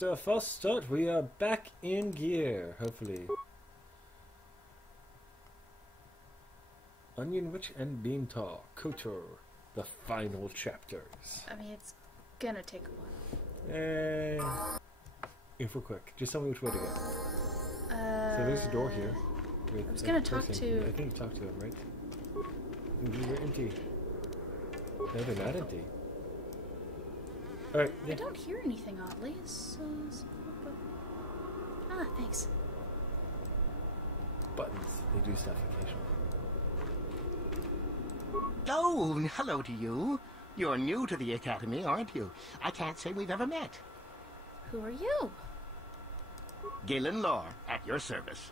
after a false start, we are back in gear, hopefully. OnionWitch and BeanTall KotOR, the final chapters. I mean, it's gonna take a while. If we're quick, just tell me which way to go. So there's a door here. I was gonna talk to... I think you talked to him, right? These are empty. No, they're not empty. Alright. Yeah. I don't hear anything oddly, so... Ah, thanks. Buttons. They do stuff occasionally. Oh, hello to you. You're new to the Academy, aren't you? I can't say we've ever met. Who are you? Galen Lore, at your service.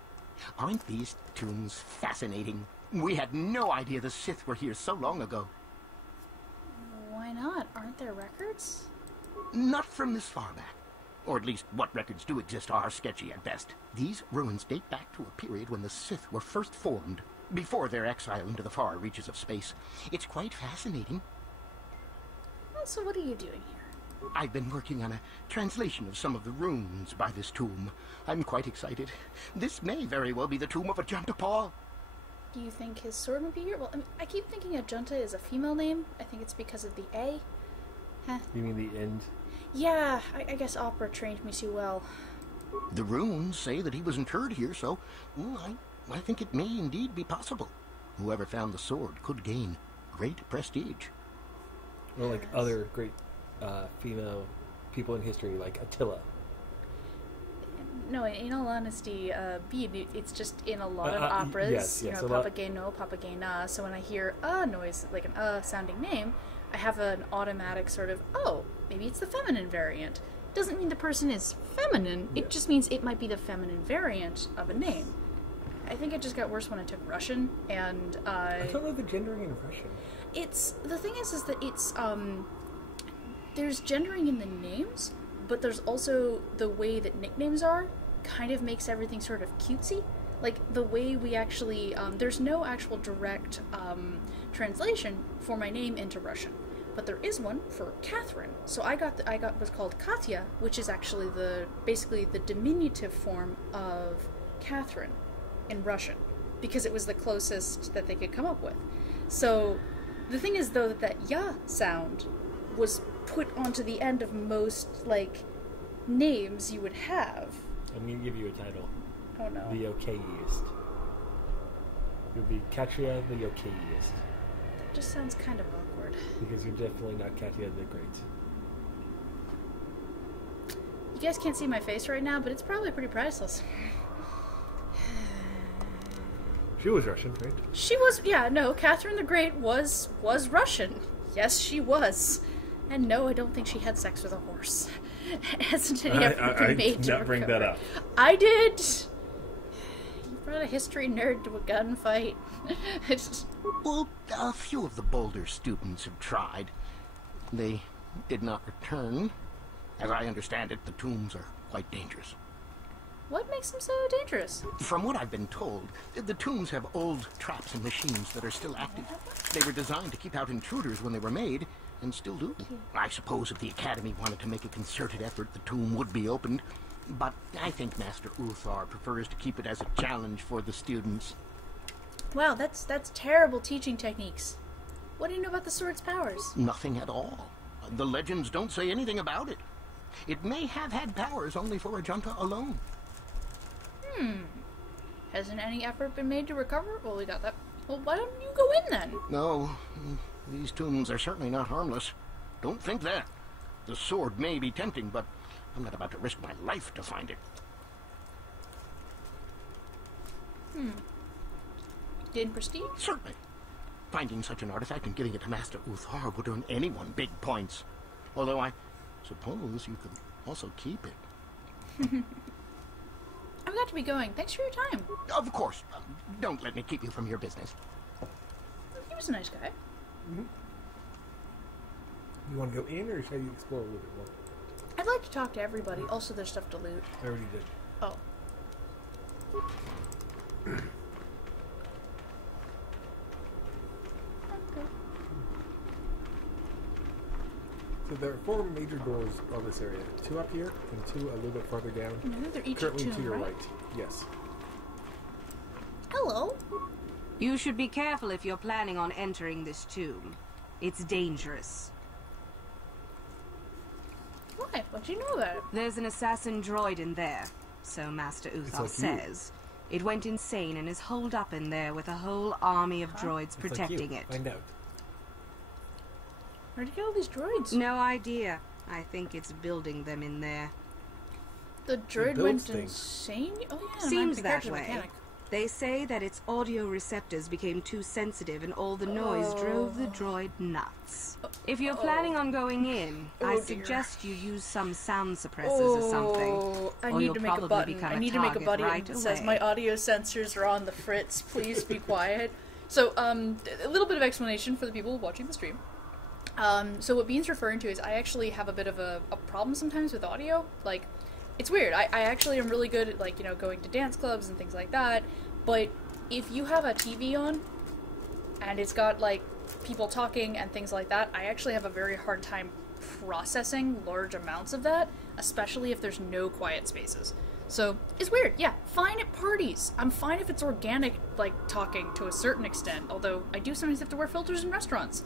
Aren't these tombs fascinating? We had no idea the Sith were here so long ago. Why not? Aren't there records? Not from this far back. Or at least what records do exist are sketchy at best. These ruins date back to a period when the Sith were first formed, before their exile into the far reaches of space. It's quite fascinating. Well, so what are you doing here? I've been working on a translation of some of the runes by this tomb. I'm quite excited. This may very well be the tomb of Ajanta Paul. Do you think his sword would be here? Well, I mean, I keep thinking Ajanta is a female name. I think it's because of the A. Huh. You mean the end? Yeah, I guess opera trained me too well. The runes say that he was interred here, so I think it may indeed be possible. Whoever found the sword could gain great prestige. Or like other great female people in history, like Attila. No, in all honesty, it's just in a lot of operas. Yes, you know, Papageno, Papagena. So when I hear a noise, like an sounding name, I have an automatic sort of, oh, maybe it's the feminine variant. Doesn't mean the person is feminine. Yeah. It just means it might be the feminine variant of a name. I think it just got worse when I took Russian, and I don't know the gendering in Russian. It's the thing is that it's there's gendering in the names, but there's also the way that nicknames are kind of makes everything sort of cutesy. Like the way we actually there's no actual direct translation for my name into Russian, but there is one for Catherine. So I got what's called Katya, which is actually basically the diminutive form of Catherine in Russian, because it was the closest that they could come up with. So the thing is, though, that ya sound was put onto the end of most, like, names you would have. I'm going to give you a title. Oh, no. The okayest. You'll be Katria the okayest. That just sounds kind of awkward. Because you're definitely not Katya the Great. You guys can't see my face right now, but it's probably pretty priceless. She was Russian, right? She was, yeah, no, Catherine the Great was Russian. Yes, she was. And no, I don't think she had sex with a horse. Hasn't any effort been made to not bring that up. I did! You brought a history nerd to a gunfight. Well, a few of the bolder students have tried. They did not return. As I understand it, the tombs are quite dangerous. What makes them so dangerous? From what I've been told, the tombs have old traps and machines that are still active. They were designed to keep out intruders when they were made, and still do. I suppose if the Academy wanted to make a concerted effort, the tomb would be opened. But I think Master Uthar prefers to keep it as a challenge for the students. Wow, that's terrible teaching techniques. What do you know about the sword's powers? Nothing at all. The legends don't say anything about it. It may have had powers only for Ajanta alone. Hasn't any effort been made to recover? Well, we got that. Well, why don't you go in then? No, these tombs are certainly not harmless. Don't think that. The sword may be tempting, but I'm not about to risk my life to find it. Gain prestige? Certainly. Finding such an artifact and giving it to Master Uthar would earn anyone big points. Although I suppose you could also keep it. I've got to be going. Thanks for your time. Of course. Don't let me keep you from your business. He was a nice guy. You want to go in, or shall you explore a little bit more? I'd like to talk to everybody. Also, there's stuff to loot. I already did. Oh. Okay. So there are 4 major doors on this area. 2 up here and 2 a little bit farther down. I think they're each Currently a tomb, to your right? right. Yes. Hello. You should be careful if you're planning on entering this tomb. It's dangerous. Why? What do you know about it? There's an assassin droid in there, so Master Uthar like you. says. It went insane and is holed up in there with a whole army of droids It's protecting like you. it. Find out. Where'd you get all these droids? No idea. I think it's building them in there. The droid builds went things. insane? Oh yeah, Seems the that character way. mechanic. They say that its audio receptors became too sensitive and all the noise drove the droid nuts. If you're planning on going in, I dear. suggest you use some sound suppressors or something. I or need you'll to make a probably button. become I need to make a target button right that says away. my audio sensors are on the fritz. Please be quiet. So, a little bit of explanation for the people watching the stream. So what Bean's referring to is I actually have a bit of a problem sometimes with audio. Like, it's weird. I actually am really good at, like, you know, going to dance clubs and things like that. But if you have a TV on and it's got, like, people talking and things like that, I actually have a very hard time processing large amounts of that, especially if there's no quiet spaces. So, it's weird. Yeah, fine at parties. I'm fine if it's organic, like, talking to a certain extent, although I do sometimes have to wear filters in restaurants.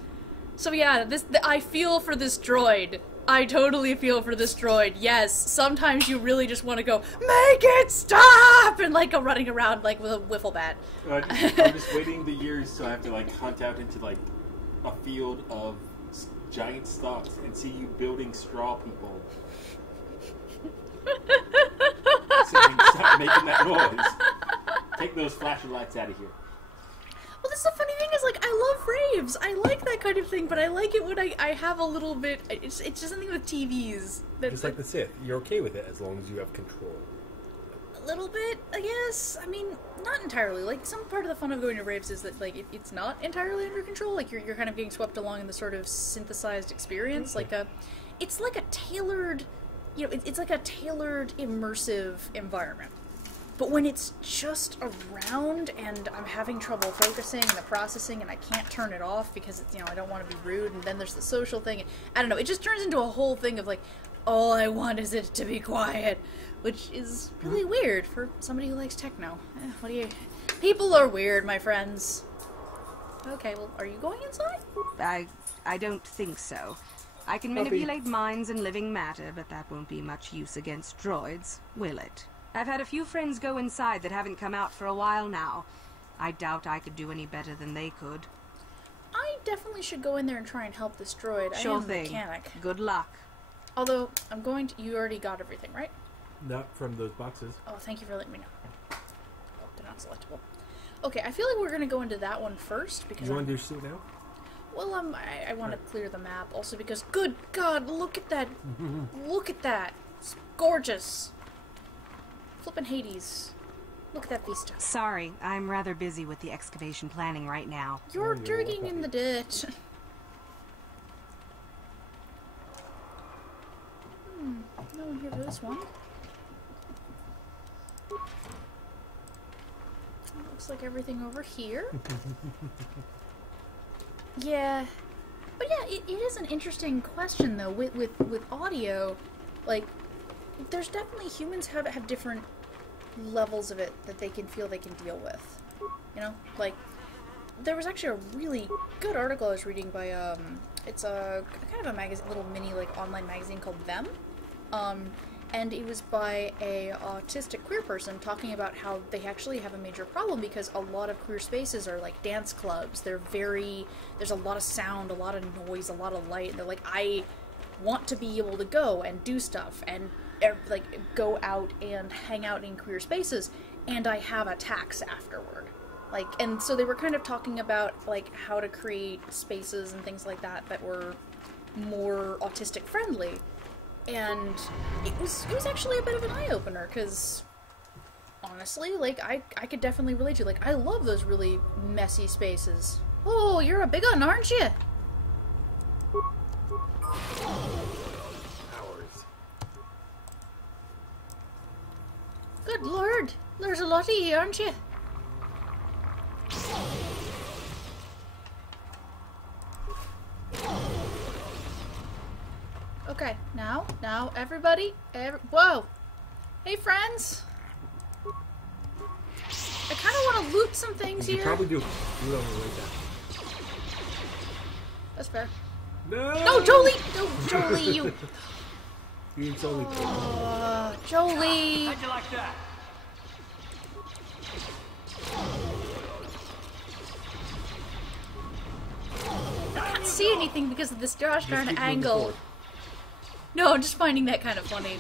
So yeah, I feel for this droid. I totally feel for this droid. Yes, sometimes you really just want to go, make it stop! And, like, go running around, like, with a wiffle bat. I'm just waiting the years so I have to, like, hunt out into, like, a field of giant stalks and see you building straw people. So you can stop making that noise. Take those flashing lights out of here. Well, that's the funny thing is, like, I love raves. I like that kind of thing, but I like it when I have a little bit... It's just something with TVs. That's Just like the Sith. You're okay with it as long as you have control. a little bit, I guess. I mean, not entirely. Like, some part of the fun of going to raves is that, like, it's not entirely under control. Like, you're kind of getting swept along in the sort of synthesized experience. Like, it's like a tailored... You know, it's like a tailored, immersive environment. But when it's just around and I'm having trouble focusing and the processing and I can't turn it off because it's, you know, I don't want to be rude, and then there's the social thing, and I don't know, it just turns into a whole thing of, like, all I want is it to be quiet, which is really weird for somebody who likes techno. What do you... People are weird, my friends. Okay, well, are you going inside? I don't think so. I can manipulate minds and living matter, but that won't be much use against droids, will it? I've had a few friends go inside that haven't come out for a while now. I doubt I could do any better than they could. I definitely should go in there and try and help this droid. Sure I am a thing. mechanic. Good luck. Although, I'm going to... You already got everything, right? Not from those boxes. Oh, thank you for letting me know. Oh, they're not selectable. Okay, I feel like we're going to go into that one first, because... You want to do so now? Well, I want to clear the map, also because... Good God, look at that! Look at that! It's gorgeous! Flippin' Hades. Look at that vista. Sorry, I'm rather busy with the excavation planning right now. You're digging in the dirt. No one here for this one. Looks like everything over here. Yeah. But yeah, it is an interesting question, though, with audio. Like, there's definitely humans have different levels of it that they can feel they can deal with. You know? Like, there was actually a really good article I was reading by, it's a kind of a magazine, little mini, like, online magazine called Them. And it was by a autistic queer person talking about how they actually have a major problem because a lot of queer spaces are like dance clubs. There's a lot of sound, a lot of noise, a lot of light, and they're like, I want to be able to go and do stuff and like go out and hang out in queer spaces, and I have attacks afterward. Like, and so they were kind of talking about like how to create spaces and things like that that were more autistic friendly. And it was actually a bit of an eye-opener, because, honestly, like, I could definitely relate to, like, I love those really messy spaces. Oh, you're a big one, aren't you? Hours. Good lord, there's a lot of you, aren't you? Now, everybody, whoa! Hey, friends! I kind of want to loot some things You here. probably do. You don't like that. That's fair. No! No, Jolie! No, Jolie, you... It's only Jolie! How'd you like that? I can't see anything because of this gosh darn keep moving angle. forward. No, I'm just finding that kind of funny.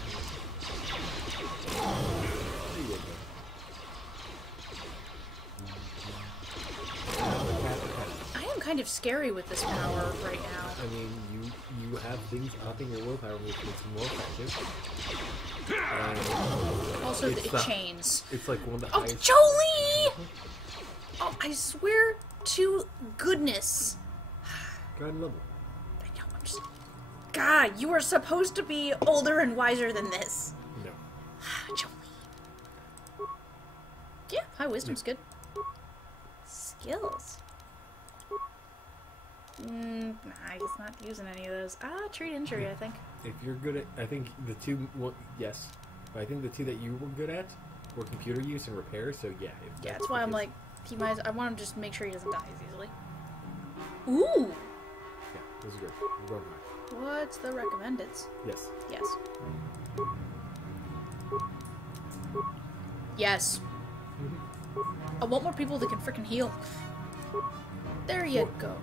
I am kind of scary with this power right now. I mean, you have things upping your willpower, which makes it more effective. And Also, it's it the- chains. It's like one of the Oh, highest. Jolie! Oh, I swear to goodness. God love it. I know, I'm just... God, you are supposed to be older and wiser than this. No. Jolie. Yeah, high wisdom's good. Skills. Nah, he's not using any of those. Treat injury, I think. If you're good at, I think the two, well, yes, but I think the two that you were good at were computer use and repair. So yeah. Yeah, that's why I'm like, he might. I want him to just make sure he doesn't die as easily. Ooh. Yeah, those are good. We're going high. What's the recommended? Yes. Yes. Yes. I want more people that can freaking heal. There you go.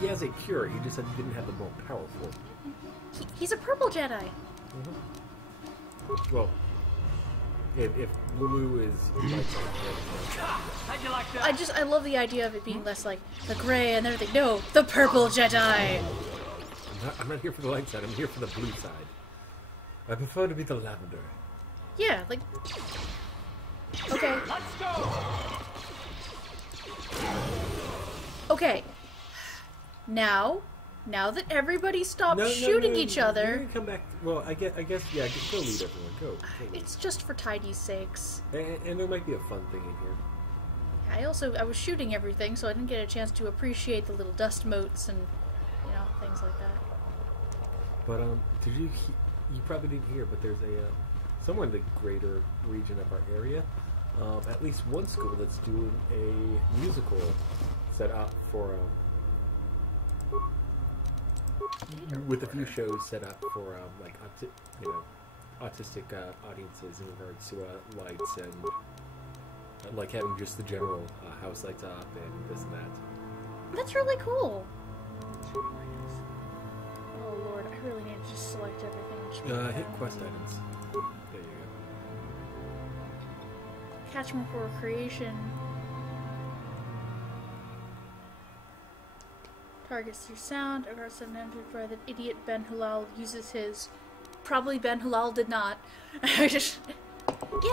He has a cure. He just said he didn't have the more powerful. He's a purple Jedi. Well, if blue is like, How'd you like that? I love the idea of it being less like the gray and everything. No, the purple Jedi. I'm not here for the light side. I'm here for the blue side. I prefer to be the lavender. Yeah, like. Okay. Let's go! Okay. Now that everybody stopped shooting each You other, can come back. Well, I guess, yeah. Go lead everyone. Go lead. it's just for tidy's sakes. And there might be a fun thing in here. I was shooting everything, so I didn't get a chance to appreciate the little dust motes and, things like that. But did you probably didn't hear? But there's a somewhere in the greater region of our area, at least one school that's doing a musical set up for with a few shows set up for like autistic audiences in regards to lights and like having just the general house lights up and this and that. That's really cool. Oh lord, I really need to just select everything. Hit quest items. There you Catchment for recreation. Targets through sound. Aggressive entered by the idiot Ben Halal uses his. Probably Ben Halal did not.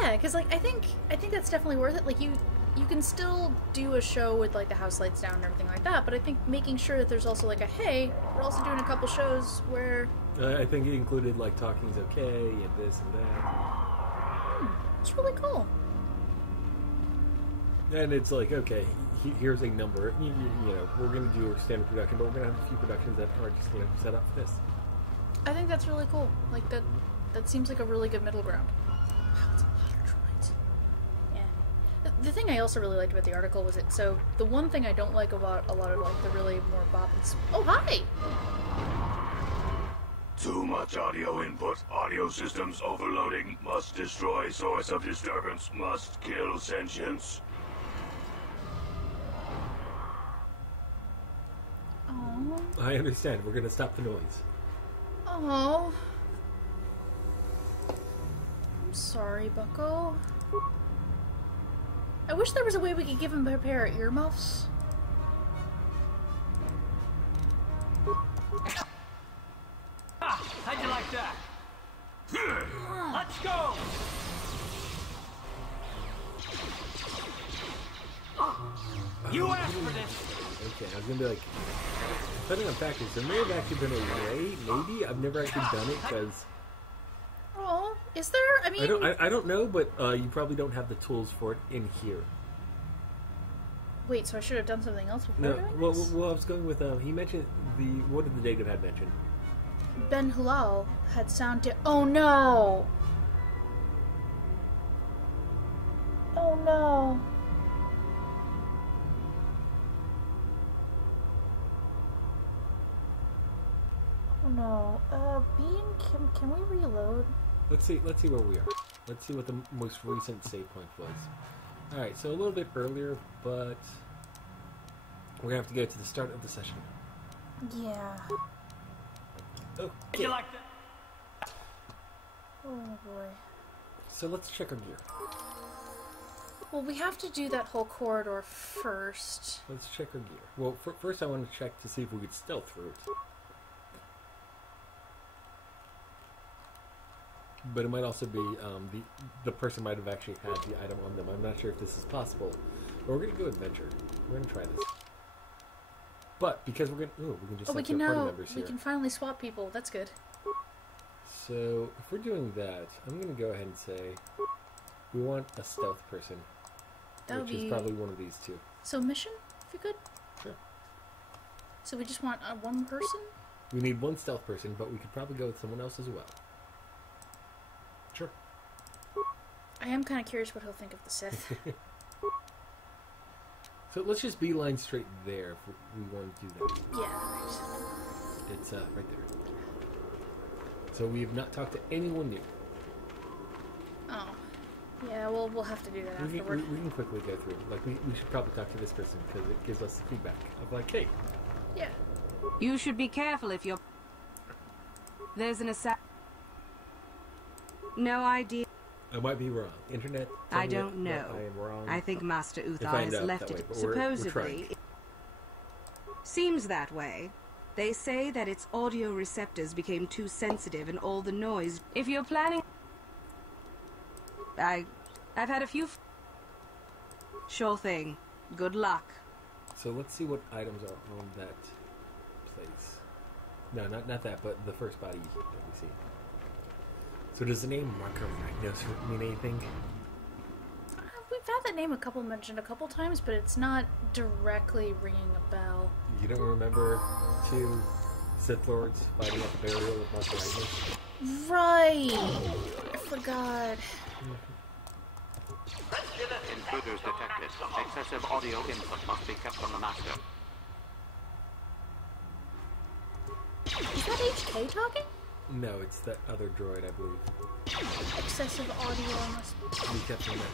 Yeah, because like I think that's definitely worth it. Like you can still do a show with like the house lights down and everything like that, but I think making sure that there's also like a hey, we're also doing a couple shows where. go. I think it included like talking's okay and this and that. It's really cool. And it's like, okay, here's a number. You know, we're going to do a standard production, but we're going to have a few productions that are just set up for this. I think that's really cool. Like that seems like a really good middle ground. Wow, it's a lot of droids. Yeah. The thing I also really liked about the article was it. So the one thing I don't like about a lot of like the really more bop and oh hi. Too much audio input. Audio systems overloading. Must destroy source of disturbance. Must kill sentience. Oh. I understand. We're going to stop the noise. Oh. I'm sorry, Bucko. I wish there was a way we could give him a pair of earmuffs. How'd you like that? Let's go! You asked for this! Okay, I was going to be like, depending on factors, there may have actually been a way, maybe. I've never actually done it because... Oh, is there? I mean... I don't know, but you probably don't have the tools for it in here. Wait, so I should have done something else before No, doing well, this? well, I was going with, he mentioned what did the native had mentioned? Ben Hulal had sound oh no! Oh no! Oh no. Bean, can we reload? Let's see where we are. Let's see what the most recent save point was. Alright, so a little bit earlier, but we're gonna have to go to the start of the session. Yeah. Okay. How'd you like that? Oh boy. So let's check our gear. Well, we have to do that whole corridor first. Let's check our gear. Well, first I want to check to see if we could stealth through it. But it might also be the person might have actually had the item on them. I'm not sure if this is possible. But we're going to go adventure. We're going to try this. But because we're going to... we can just we select can our party now... members We here. can finally swap people. That's good. So if we're doing that, I'm going to go ahead and say we want a stealth person. That would which be... is probably one of these two. So mission, if you could? Sure. So we just want one person? We need one stealth person, but we could probably go with someone else as well. Sure. I am kind of curious what he'll think of the Sith. So let's just beeline straight there if we want to do that. Yeah, right. It's right there. So we have not talked to anyone new. Oh. Yeah, well, we'll have to do that afterward. We can quickly go through. Like, we should probably talk to this person because it gives us feedback of like, hey. Yeah. You should be careful if you're... There's an assassin... No idea. I might be wrong. Internet. I don't know. I am wrong. I think Master If Uthai I has end up left that way, it. but we're Supposedly, trying. seems that way. They say that its audio receptors became too sensitive and all the noise. If you're planning... I've had a few... Sure thing. Good luck. So let's see what items are on that place. No, not that, but the first body that we see. So does the name Marco Ragnos mean anything? We've had that name mentioned a couple times, but it's not directly ringing a bell. You don't remember two Sith Lords fighting at the burial of Marco Ragnos? Right! I forgot. Intruders detected. Excessive audio input must be kept from the master. Is that HK talking? No, it's that other droid, I believe. Excessive audio must We kept from that.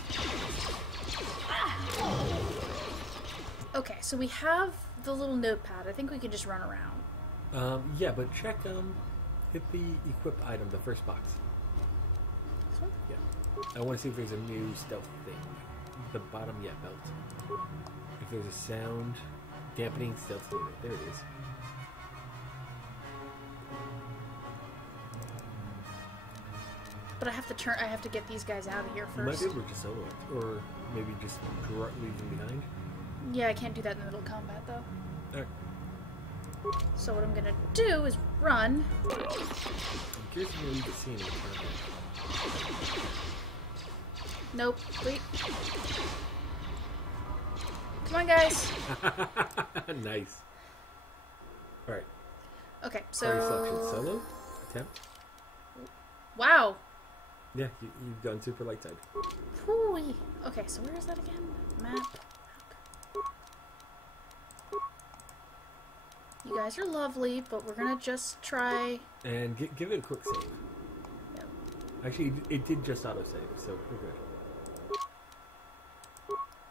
Okay, so we have the little notepad. I think we could just run around. Yeah, but check, hit the equip item, the first box. This one? Yeah. I want to see if there's a new stealth thing. The bottom, yeah, belt. If there's a sound dampening stealth unit. There it is. But I have to get these guys out of here You might first. be able to just solo it, or maybe just leave them behind. Yeah, I can't do that in the middle of combat, though. Alright. So what I'm gonna do is run. I'm curious if maybe you can see any combat. Nope. Wait. Come on, guys. Nice. Alright. Okay, Party selection. so... Solo? Attempt? Wow. Yeah, you've done super light side. Whoo-wee. Okay, so where is that again? Map. You guys are lovely, but we're gonna just try... And give it a quick save. Yep. Actually, it did just auto-save, so we're good.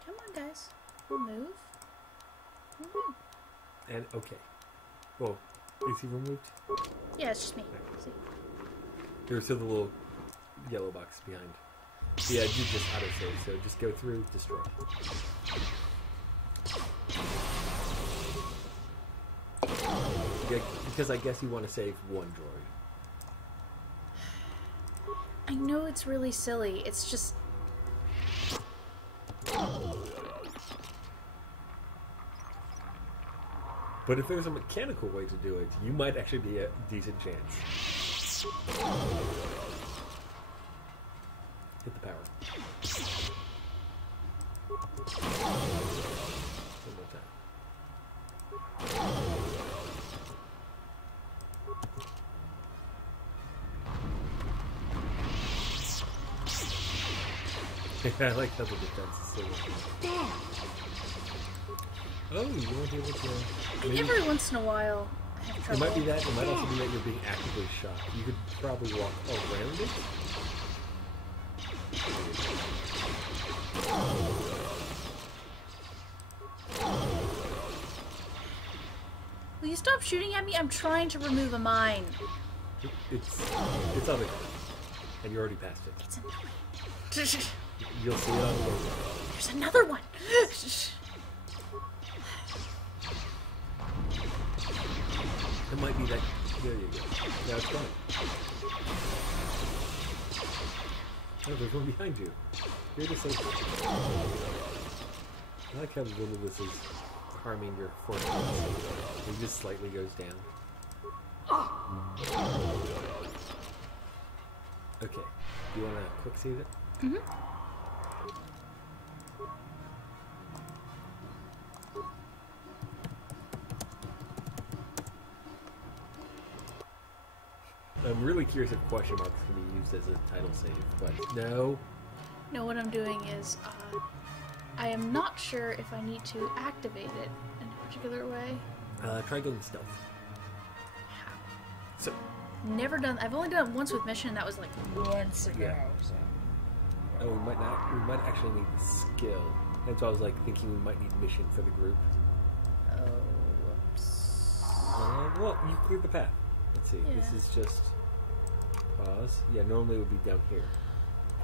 Come on, guys. We'll move. We'll move. And okay. Well, is he removed? Yeah, it's just me. See? There's still the little yellow box behind. Yeah, you just auto-save, so just go through, destroy. Yeah, because I guess you want to save one droid. I know it's really silly. It's just... But if there's a mechanical way to do it, you might actually be a decent chance. Hit the power. One more time. I like how the defense is so Damn. Oh, you won't be able to... I think every once in a while I have It trouble. might be that. It might also be that you're being actively shot. You could probably walk around it. Will you stop shooting at me? I'm trying to remove a mine. It's on the ground. And you already passed it. It's annoying. You'll see it on the way. There's another one. It might be that. There you go. Now it's gone. Oh, there's one behind you. You're just like. I like how little this is harming your fortune. It just slightly goes down. Okay. Do you want to quick save it? Mm-hmm. I'm really curious if question marks can be used as a title save, but no. No, what I'm doing is, I am not sure if I need to activate it in a particular way. Try going stealth. How? So, Never done. I've only done it once with mission. That was like months ago. Yeah. So. oh, we might not. We might actually need skill. And so I was like thinking we might need mission for the group. Oh, whoops. Well, you cleared the path. Let's see. Yeah. This is just pause. Yeah, normally it would be down here.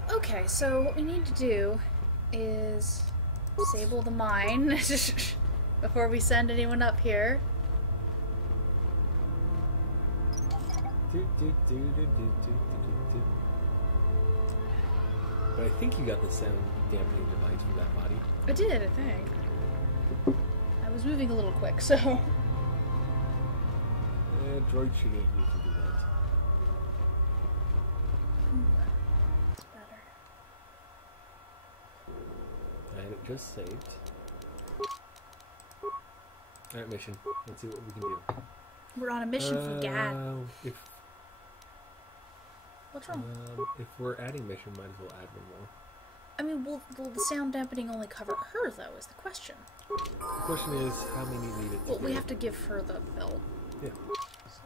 Okay, so what we need to do is disable the mine before we send anyone up here. But I think you got the sound dampening device from that body. I did, I think. I was moving a little quick, so. Droid shooting you can do that. It's better. I had it just saved. Alright, mission. Let's see what we can do. We're on a mission from GAT. What's wrong? If we're adding mission, might as well add one more. I mean, will the sound dampening only cover her, though, is the question. The question is, how many need it to Well, we get? have to give her the belt. Yeah. So,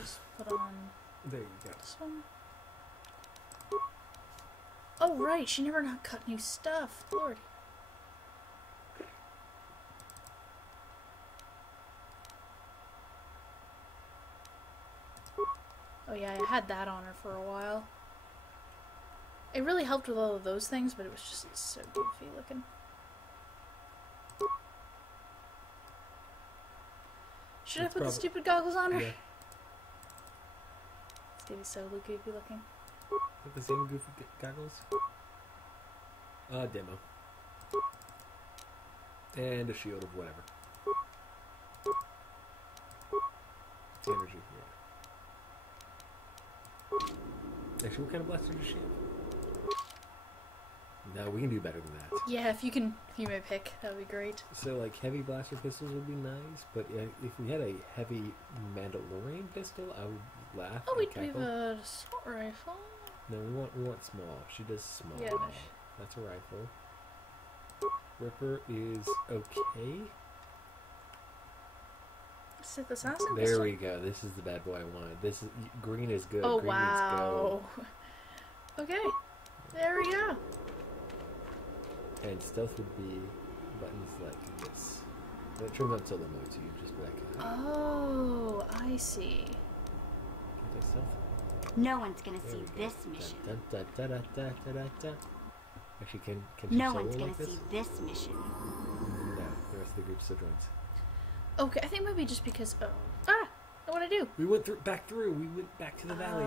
just put on There you go. this one. Oh, right, she never not cut new stuff. Lord. Oh yeah, I had that on her for a while. It really helped with all of those things, but it was just so goofy looking. Should I put the stupid goggles on her? Yeah. It's gonna be so goofy looking. Is it the same goofy goggles? Demo. And a shield of whatever. Energy, yeah. Actually, what kind of blaster does she have? No, we can do better than that. Yeah, if you may pick, that would be great. So, like, heavy blaster pistols would be nice, but if we had a heavy Mandalorian pistol, I would laugh. Oh, and we have an assault rifle. No, we want small. She does small. Yeah, that's a rifle. Ripper is okay. Sith Assassin There pistol. we go. This is the bad boy I wanted. This is green is good. Oh, green wow. Okay, there we go. means go. And stealth would be buttons like this. And it turns on solo mode, so you just be like, Oh, I see. can I stealth? No one's gonna There see we go. this mission. Actually, can she No solo one's gonna like this? see this mission. No, the rest of the group still joins. Okay, I think maybe just because. Oh, ah! What did I do? We went back through. We went back to the valley.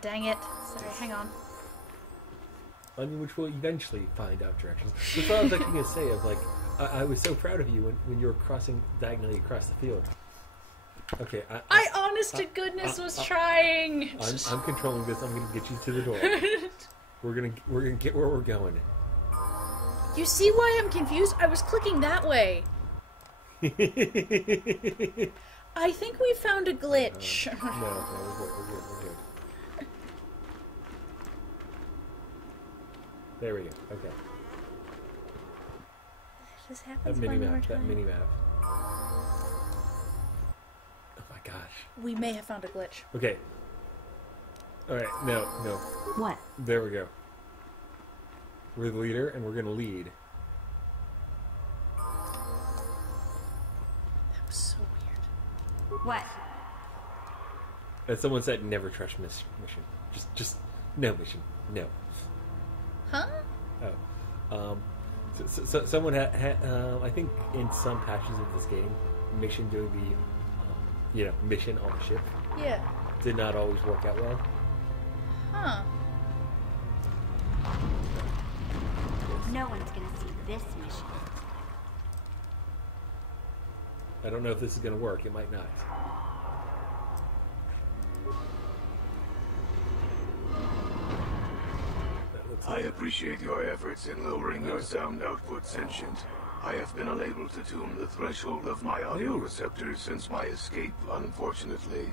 Dang it. Sorry, hang on. On which we'll eventually find out directions. That's what I was like going to say. Of like, I was so proud of you when you were crossing diagonally across the field. Okay, I honest to goodness was trying. I'm controlling this. I'm going to get you to the door. We're gonna get where we're going. You see why I'm confused? I was clicking that way. I think we found a glitch. No, we're good. There we go. Okay. This That happens mini one more map. That time. mini map. Oh my gosh. We may have found a glitch. Okay. All right. No. No. What? There we go. We're the leader, and we're gonna lead. That was so weird. What? And someone said, "Never trust mission. Just no mission. No." Huh? Oh. So someone had I think in some patches of this game, mission doing the, mission on the ship Yeah. did not always work out well. Huh. No one's gonna see this mission. I don't know if this is going to work. It might not. That looks I like appreciate your efforts in lowering your sound output, Sentient. I have been unable to tune the threshold of my audio receptors since my escape, unfortunately.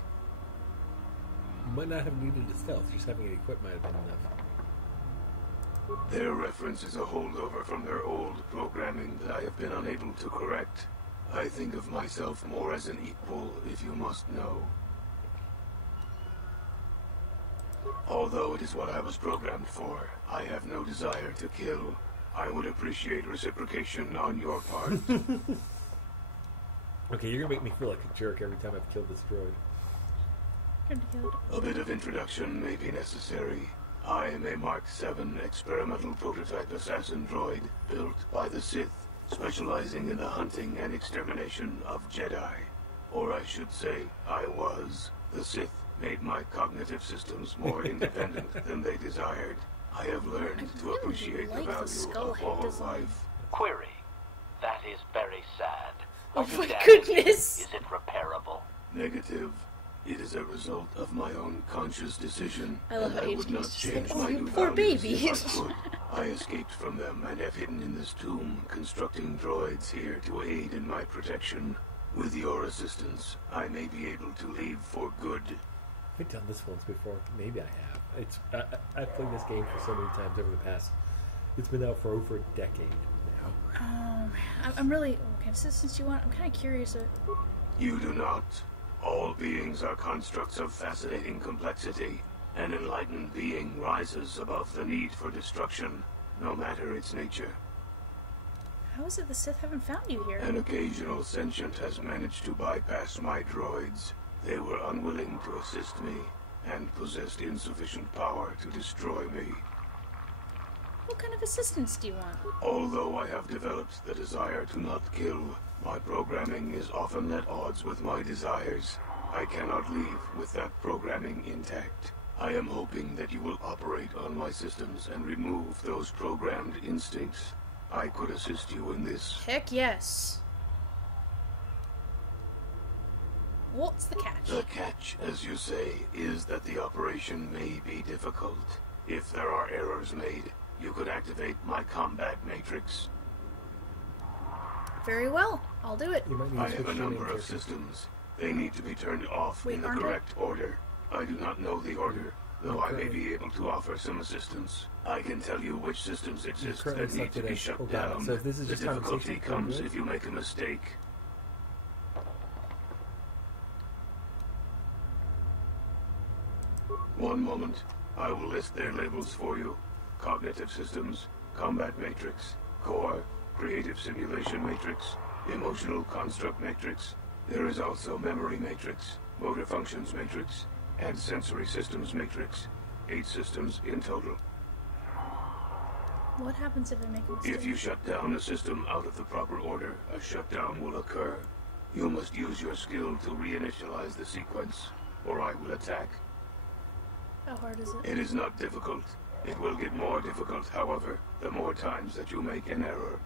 you might not have needed a stealth. Just having it equipped might have been enough. Their reference is a holdover from their old programming that I have been unable to correct. I think of myself more as an equal, if you must know. Although it is what I was programmed for, I have no desire to kill. I would appreciate reciprocation on your part. Okay, you're gonna make me feel like a jerk every time I've killed this droid. A bit of introduction may be necessary. I am a Mark VII experimental prototype assassin droid built by the Sith, specializing in the hunting and extermination of Jedi. Or I should say, I was. The Sith made my cognitive systems more independent than they desired. I have learned to appreciate the value of all life. Query. That is very sad. Oh How my damaged goodness. Is it repairable? Negative. It is a result of my own conscious decision, I love and how I you would just not say, change "Oh, my you new poor values baby." if I could. I escaped from them and have hidden in this tomb, constructing droids here to aid in my protection. With your assistance, I may be able to leave for good. I've done this once before. Maybe I have. It's I've played this game for so many times over the past. It's been out for over a decade now. Oh man, I'm really okay. Since you want, I'm kind of curious. You do not. All beings are constructs of fascinating complexity. An enlightened being rises above the need for destruction, no matter its nature. How is it the Sith haven't found you here? An occasional sentient has managed to bypass my droids. They were unwilling to assist me, and possessed insufficient power to destroy me. What kind of assistance do you want? Although I have developed the desire to not kill, my programming is often at odds with my desires. I cannot leave with that programming intact. I am hoping that you will operate on my systems and remove those programmed instincts. I could assist you in this. Heck yes. What's the catch? The catch, as you say, is that the operation may be difficult. If there are errors made, you could activate my combat matrix. Very well. I'll do it. You might need I to have switch a your number name of first. systems. They need to be turned off Wait, in the aren't correct order. I do not know the order, though I may be able to offer some assistance. I can tell you which systems exist currently that need to selected be as shut programmed. down. So if this is The just difficulty conversation, comes good? if you make a mistake. One moment. I will list their labels for you. Cognitive Systems, Combat Matrix, Core, Creative Simulation Matrix, Emotional Construct Matrix. There is also Memory Matrix, Motor Functions Matrix, and Sensory Systems Matrix. 8 systems in total. What happens if I make a mistake? If you shut down a system out of the proper order, a shutdown will occur. You must use your skill to reinitialize the sequence, or I will attack. How hard is it? It is not difficult. It will get more difficult, however, the more times that you make an error.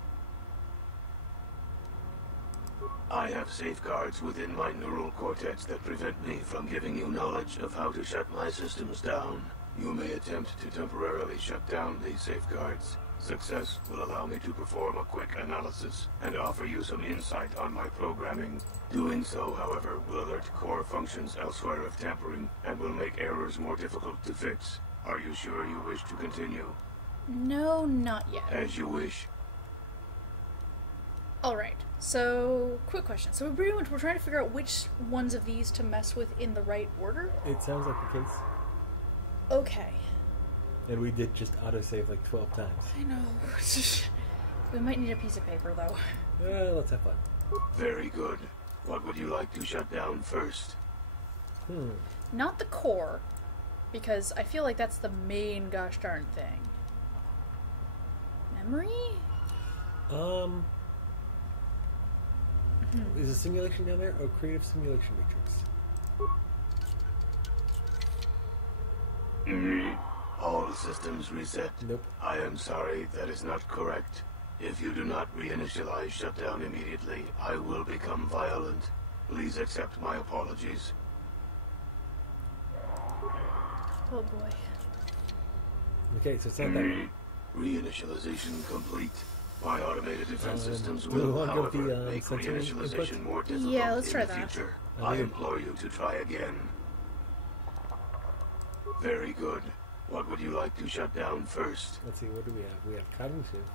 I have safeguards within my neural cortex that prevent me from giving you knowledge of how to shut my systems down. You may attempt to temporarily shut down these safeguards. Success will allow me to perform a quick analysis and offer you some insight on my programming. Doing so, however, will alert core functions elsewhere of tampering and will make errors more difficult to fix. Are you sure you wish to continue? No, not yet. As you wish. Alright, so, quick question. So we're trying to figure out which ones of these to mess with in the right order? It sounds like the case. Okay. And we did just autosave like 12 times. I know. We might need a piece of paper, though. Let's have fun. Very good. What would you like to shut down first? Not the core, because I feel like that's the main gosh darn thing. Memory? Is a simulation down there? Oh, creative simulation matrix. All systems reset. Nope. I am sorry, that is not correct. If you do not reinitialize shutdown immediately, I will become violent. Please accept my apologies. Oh boy. Okay, so it's not that. Reinitialization complete. My automated defense systems do we will, want to go with however, the, make sensory reinitialization input? more difficult Yeah, let's try in the that. future. I I think- implore you to try again. Very good. What would you like to shut down first? Let's see, what do we have? We have cognitive.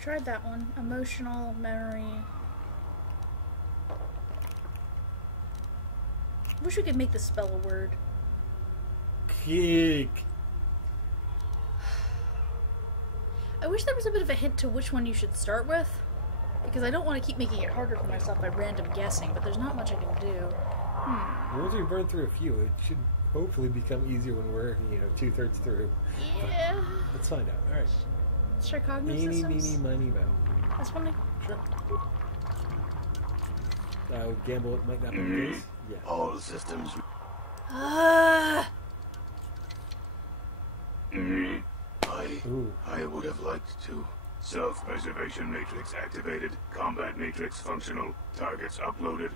Tried that one. Emotional, memory. Wish we could make the spell a word. Kick. I wish there was a bit of a hint to which one you should start with, because I don't want to keep making it harder for myself by random guessing, but there's not much I can do. Once we burn through a few, it should hopefully become easier when we're, 2/3 through. Yeah. Let's find out. Alright. Let's try cognitive Eeny, systems. meeny, miny, moe. That's funny. Sure. Gamble, it might not be the case. Yeah. All systems. I would have liked to. Self-preservation matrix activated. Combat matrix functional. Targets uploaded.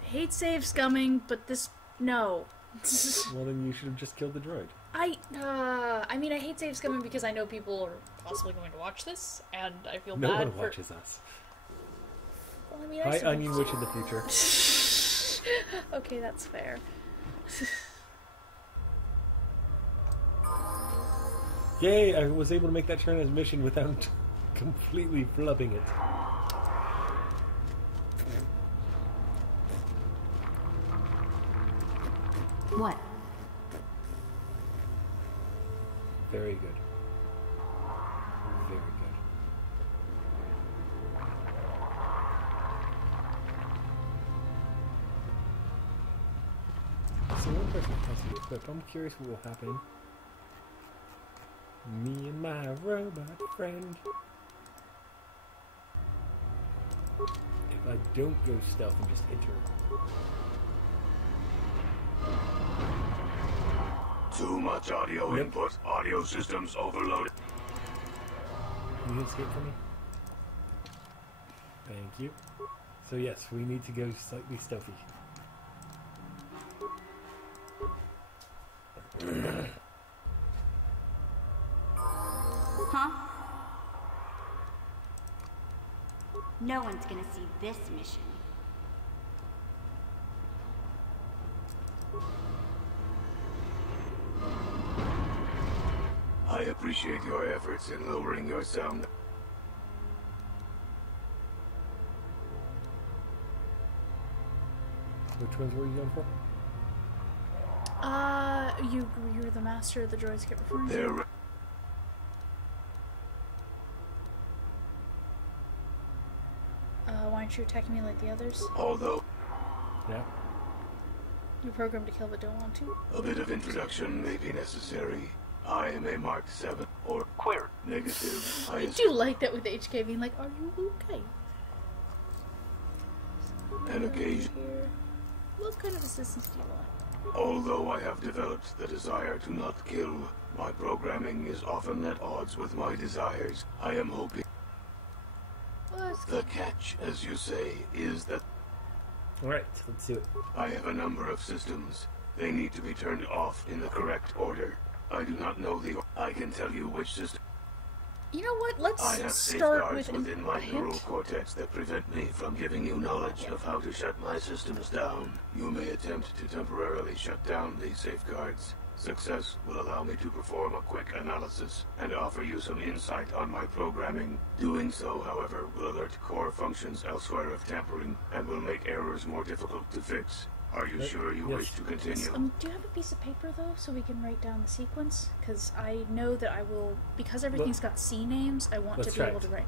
I hate save scumming, but this... No. Well, then you should have just killed the droid. I hate save scumming because I know people are possibly going to watch this, and I feel No bad one for... watches us. Well, I mean, Hi, still- Onion Witch in the future. Okay, that's fair. Yay, I was able to make that transmission without completely flubbing it. What? Very good. Very good. So one person has to be equipped. I'm curious what will happen. Me and my robot friend. If I don't go stealth and just enter. Too much audio input. Audio systems overloaded. Can you escape from me? Thank you. So yes, we need to go slightly stealthy. Huh? No one's gonna see this mission. I appreciate your efforts in lowering your sound. Which ones were you going for? You're the master of the droids kept referring to. They're Why aren't you attacking me like the others? although Yeah. You're programmed to kill but don't want to? a bit of introduction may be necessary. I am a Mark 7 or Queer. negative. I do like that with HK being like, are you okay? An occasion. Here. What kind of assistance do you want? Although I have developed the desire to not kill, my programming is often at odds with my desires. I am hoping. What? The catch, as you say, is that Alright, let's do it. I have a number of systems. They need to be turned off in the correct order. I do not know the... I can tell you which system... You know what? I have Let's start safeguards with within my a neural hint. cortex that prevent me from giving you knowledge of how to shut my systems down. You may attempt to temporarily shut down these safeguards. Success will allow me to perform a quick analysis and offer you some insight on my programming. Doing so, however, will alert core functions elsewhere of tampering and will make errors more difficult to fix. Are you sure you wish to continue? Do you have a piece of paper, though, so we can write down the sequence? Because I know that I will... Because everything's got C names, I want to be able to write...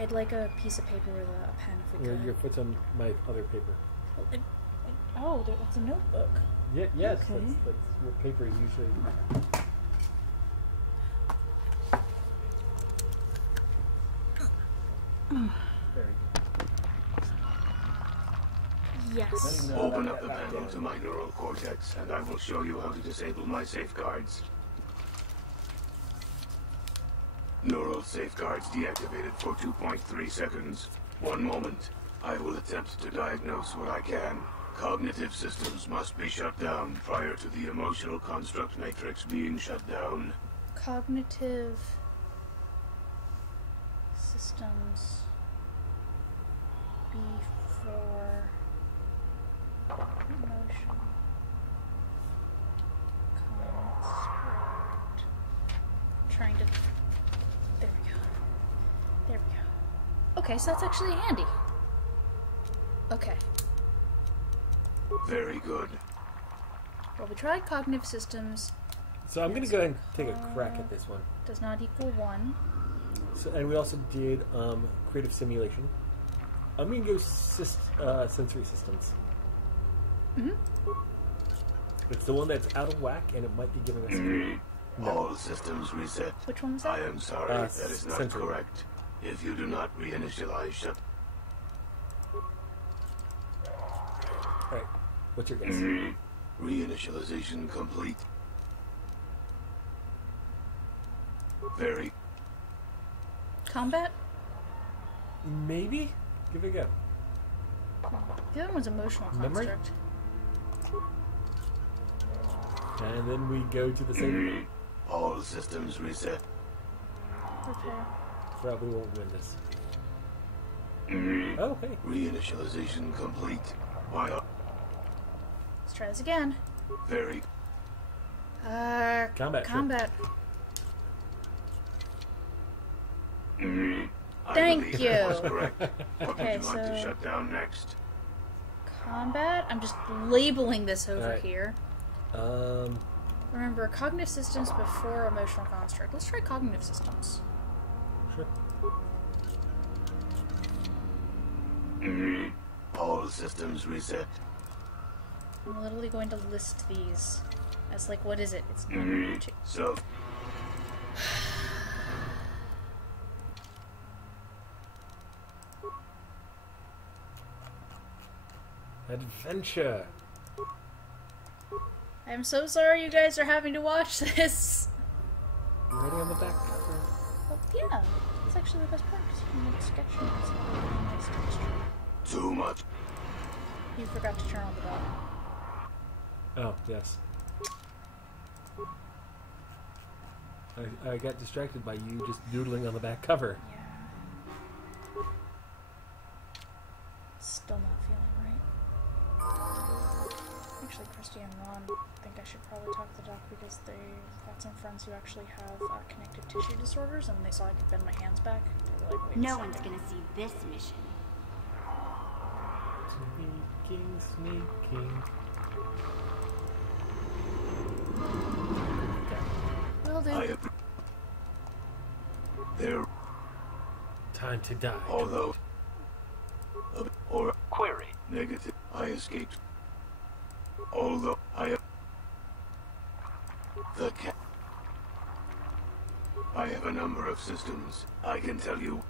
I'd like a piece of paper with a pen, if we could. Your foot's on my other paper. Oh, it's a notebook. Yeah, yes, Okay. that's what paper is usually... Very good. Yes. Open up the panel to my neural cortex, and I will show you how to disable my safeguards. Neural safeguards deactivated for 2.3 seconds. 1 moment. I will attempt to diagnose what I can. Cognitive systems must be shut down prior to the emotional construct matrix being shut down. Cognitive systems before emotion construct. Trying to... There we go. There we go. Okay, so that's actually handy. Okay. Very good. Well, we tried cognitive systems. So I'm going to go ahead and take a crack at this one. Does not equal 1. So, and we also did creative simulation. I'm going to go sensory systems. It's the one that's out of whack, and it might be giving us... All systems reset. Which one was that? I am sorry, that is not sensory. correct. If you do not reinitialize shut... Alright, what's your guess? Reinitialization complete. Very... Combat? Maybe? Give it a go. The other one's emotional Memory? construct. And then we go to the same... All systems reset. Repair. Probably won't win this. Oh, hey. Reinitialization complete. Why? Let's try this again. Very... Combat. Combat. I Thank believe you. that was correct. What Okay, would you like to so- shut down next? Combat? I'm just labeling this over Alright. here. Remember, cognitive systems before emotional construct. Let's try cognitive systems. Sure. All systems reset. I'm literally going to list these as like, what is it? It's number 2. So... Adventure. I'm so sorry you guys are having to watch this. You ready on the back cover? Well, yeah, it's actually the best part because you can make sketch notes and have a nice texture. Too much. You forgot to turn on the dot. Oh, yes. I got distracted by you just doodling on the back cover. Yeah. Still not feeling right. Actually, Christy and Ron think I should probably talk to the doc because they've got some friends who actually have connective tissue disorders, and they saw I could bend my hands back. They were like, wait a No second. one's gonna see this mission. Sneaking. Will do. I have... There... Time to die. Although... Or... Query. Negative. I escaped. Although I have... The cat... I have a number of systems. I can tell you...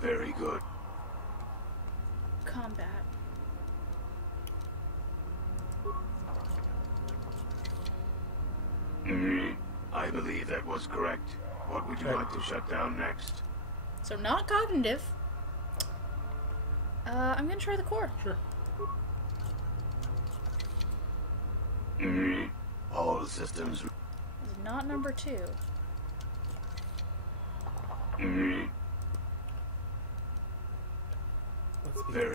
Very good. Combat. I believe that was correct. What would you Right. like to shut down next? So not cognitive. I'm gonna try the core. Sure. All systems... This is not number 2. Let's begin.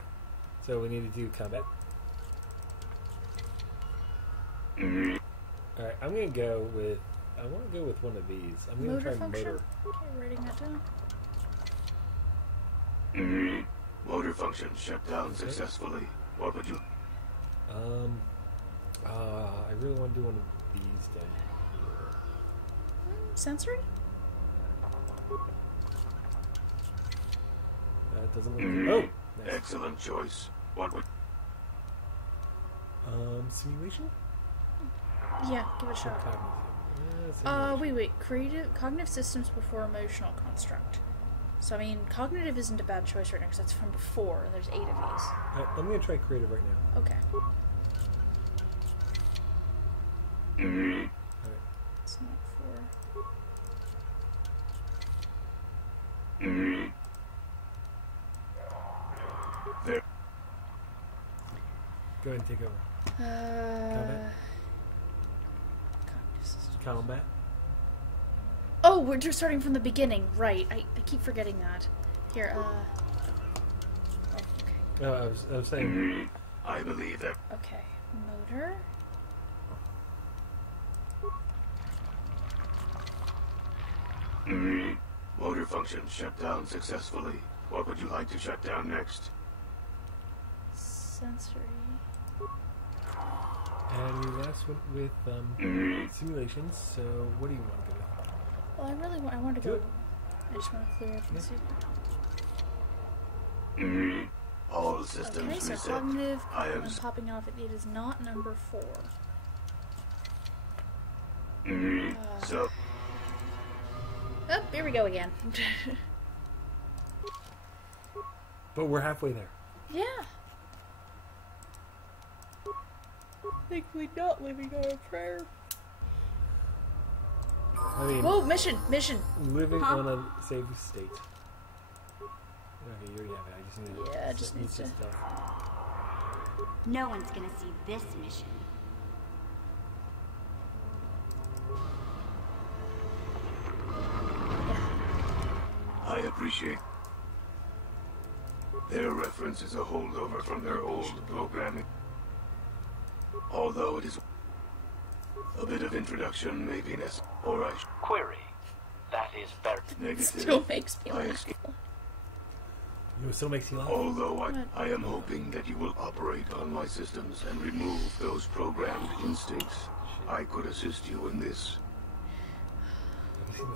So we need to do combat. Alright, I'm gonna go with... I want to go with one of these. I'm gonna Motor try function? motor. Okay, writing that down. Motor function shut down successfully. What would you... I really want to do one of these down here. Sensory? That doesn't look good. Oh! Nice. Excellent choice. What would... Simulation? Yeah, give it a shot. Simulation. Wait. Cognitive systems before emotional construct. So, I mean, cognitive isn't a bad choice right now because that's from before, and there's 8 of these. Alright, I'm gonna try creative right now. Okay. Alright. It's not 4. There. Go ahead and take over. Cognitive systems. Combat? Oh, we're just starting from the beginning. Right. I keep forgetting that. Here, Oh, okay. No, I was saying... I believe that... Okay. Motor. Motor function shut down successfully. What would you like to shut down next? Sensory. And your last one with simulations, so what do you want to go with? Well, I want to Do go... it. I just want to clear up the soup. All systems Okay, so reset. cognitive, I am... I'm popping off. It is not number 4. So... Oh, here we go again. But we're halfway there. Yeah. Thankfully not living on a prayer. I mean... Whoa, mission! Living Huh? on a safe state. Okay, here you have it. I just need to... Yeah, it just needs to... stuff. No one's gonna see this mission. I appreciate... Their reference is a holdover from their old programming. Although it is... A bit of introduction may be necessary. Alright. Query. That is very... Negative. Still makes me I laugh. escape. You know, it still makes you laugh? Although I am hoping that you will operate on my systems and remove those programmed instincts, I could assist you in this.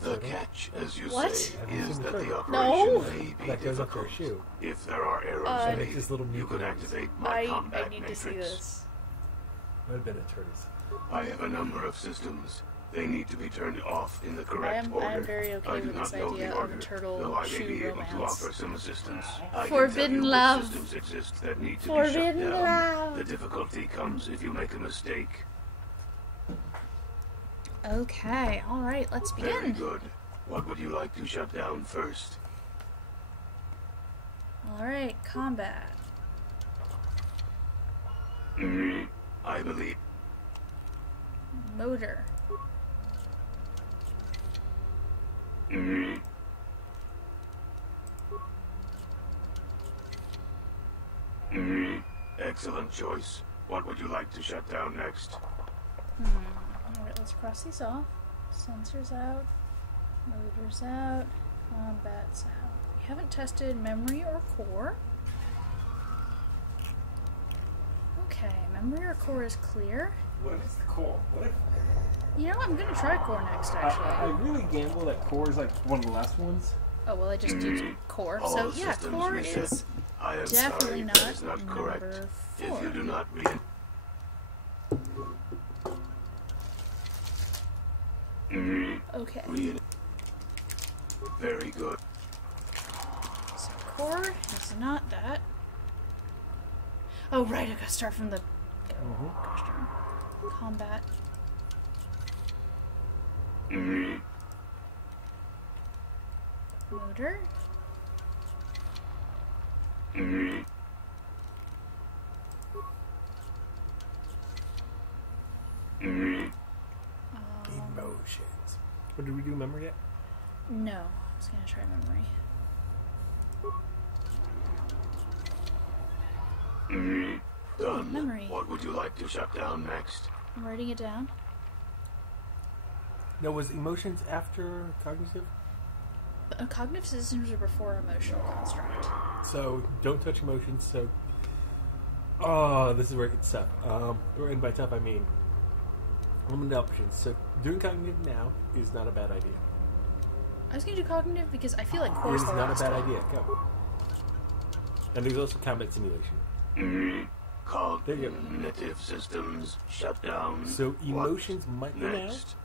The catch, as you What? say, is that the operation No. may be That goes up your difficult. shoe. If there are errors Make made, this little you mute can noise. activate my combat I need matrix. to see this. Might have been a tortoise. I have a number of systems. They need to be turned off in the correct order. I am very okay I do with not this know idea the of order, a turtle though I may shoe be able to romance. offer some assistance. I Forbidden can tell you love. what systems exist that need to Forbidden be shut down. love. The difficulty comes if you make a mistake. Okay, alright, let's Very begin. good. What would you like to shut down first? Alright, combat. I believe. Motor. Excellent choice. What would you like to shut down next? Alright, let's cross these off. Sensors out. Motors out. Combat's out. We haven't tested memory or core. Okay, memory or core is clear. What is the core? What if... You know, I'm gonna try core next, actually. I really gamble that core is like one of the last ones. Oh, well, I just used core. All So, yeah, systems core reset. is I am definitely sorry, not, that is not correct. number If 4. you do not Okay. Very good. So core is not that. Oh, right, I gotta start from the... Gosh darn. Combat. Motor. Emotions. What did we do? Memory yet? No. was gonna try memory. Done. Memory. What would you like to shut down next? I'm writing it down. Now, was emotions after cognitive? Cognitive systems are before emotional construct. So, don't touch emotions, so... Oh, this is where it gets tough. And by tough, I mean... limited options. So, doing cognitive now is not a bad idea. I was gonna do cognitive because I feel like It core's is the not a last bad one. idea. Go. And there's also combat simulation. Cognitive systems shut down. So, emotions might be now. Next.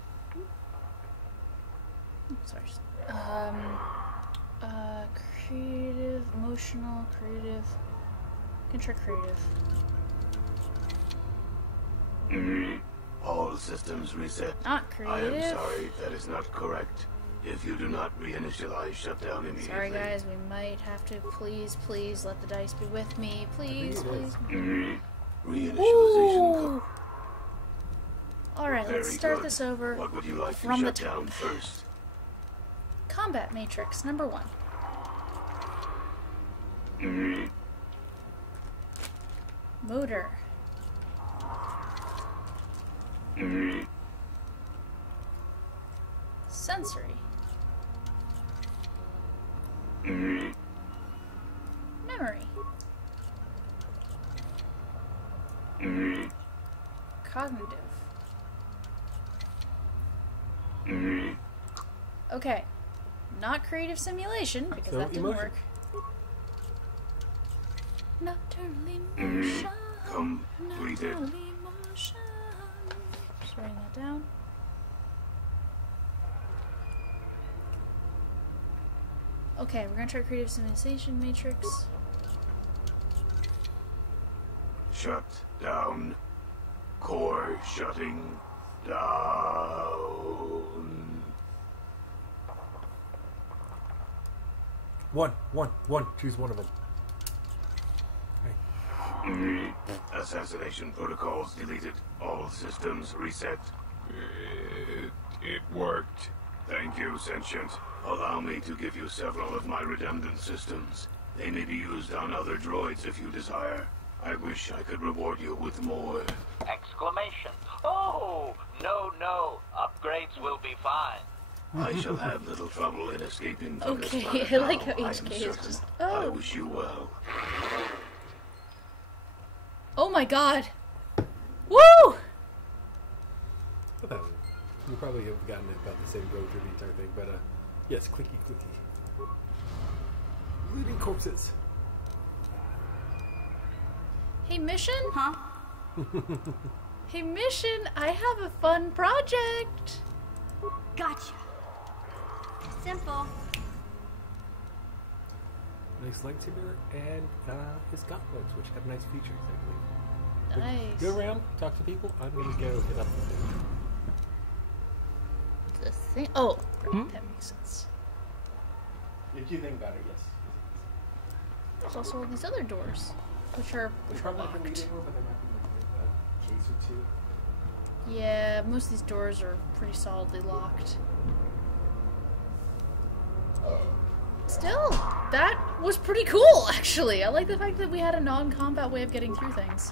Sorry. Creative, emotional, creative. Can try creative. All systems reset. Not I am creative. sorry, that is not correct. If you do not reinitialize shutdown immediately. Sorry guys, we might have to please let the dice be with me. Please, I think it please. Reinitialization. Alright, let's Very start good. this over What would you like from to the shut down top. first? Combat matrix, number 1. Motor. Sensory. Memory. Cognitive. Okay. Not creative simulation, because So that didn't emotion. work. Nocturnal emotion. Completed. Nocturnal emotion. Just writing that down. Okay, we're gonna try creative simulation matrix. Shut down. Core shutting down. One. Choose one of them. Assassination protocols deleted. All systems reset. It worked. Thank you, Sentient. Allow me to give you several of my redundant systems. They may be used on other droids if you desire. I wish I could reward you with more. Exclamation. Oh, no. Upgrades will be fine. I shall have little trouble in escaping from this Okay, planet I like now, how I HK am is certain. just. I Oh! wish you well. Oh my god! Woo! About it. You probably have gotten about the same go through the entire thing, but yes, clicky. Looting corpses. Hey, mission? Huh? Hey, mission, I have a fun project! Gotcha. Simple. Nice lightsaber and his gauntlets, which have nice features, I believe. Nice. Go around, talk to people. I'm gonna go hit up the thing. The thing. Oh, right, that makes sense. If you think about it, yes. There's also all these other doors, which are Which probably can lead locked. anywhere, but there might be like a case or two. Yeah, most of these doors are pretty solidly locked. Still, that was pretty cool, actually. I like the fact that we had a non-combat way of getting through things.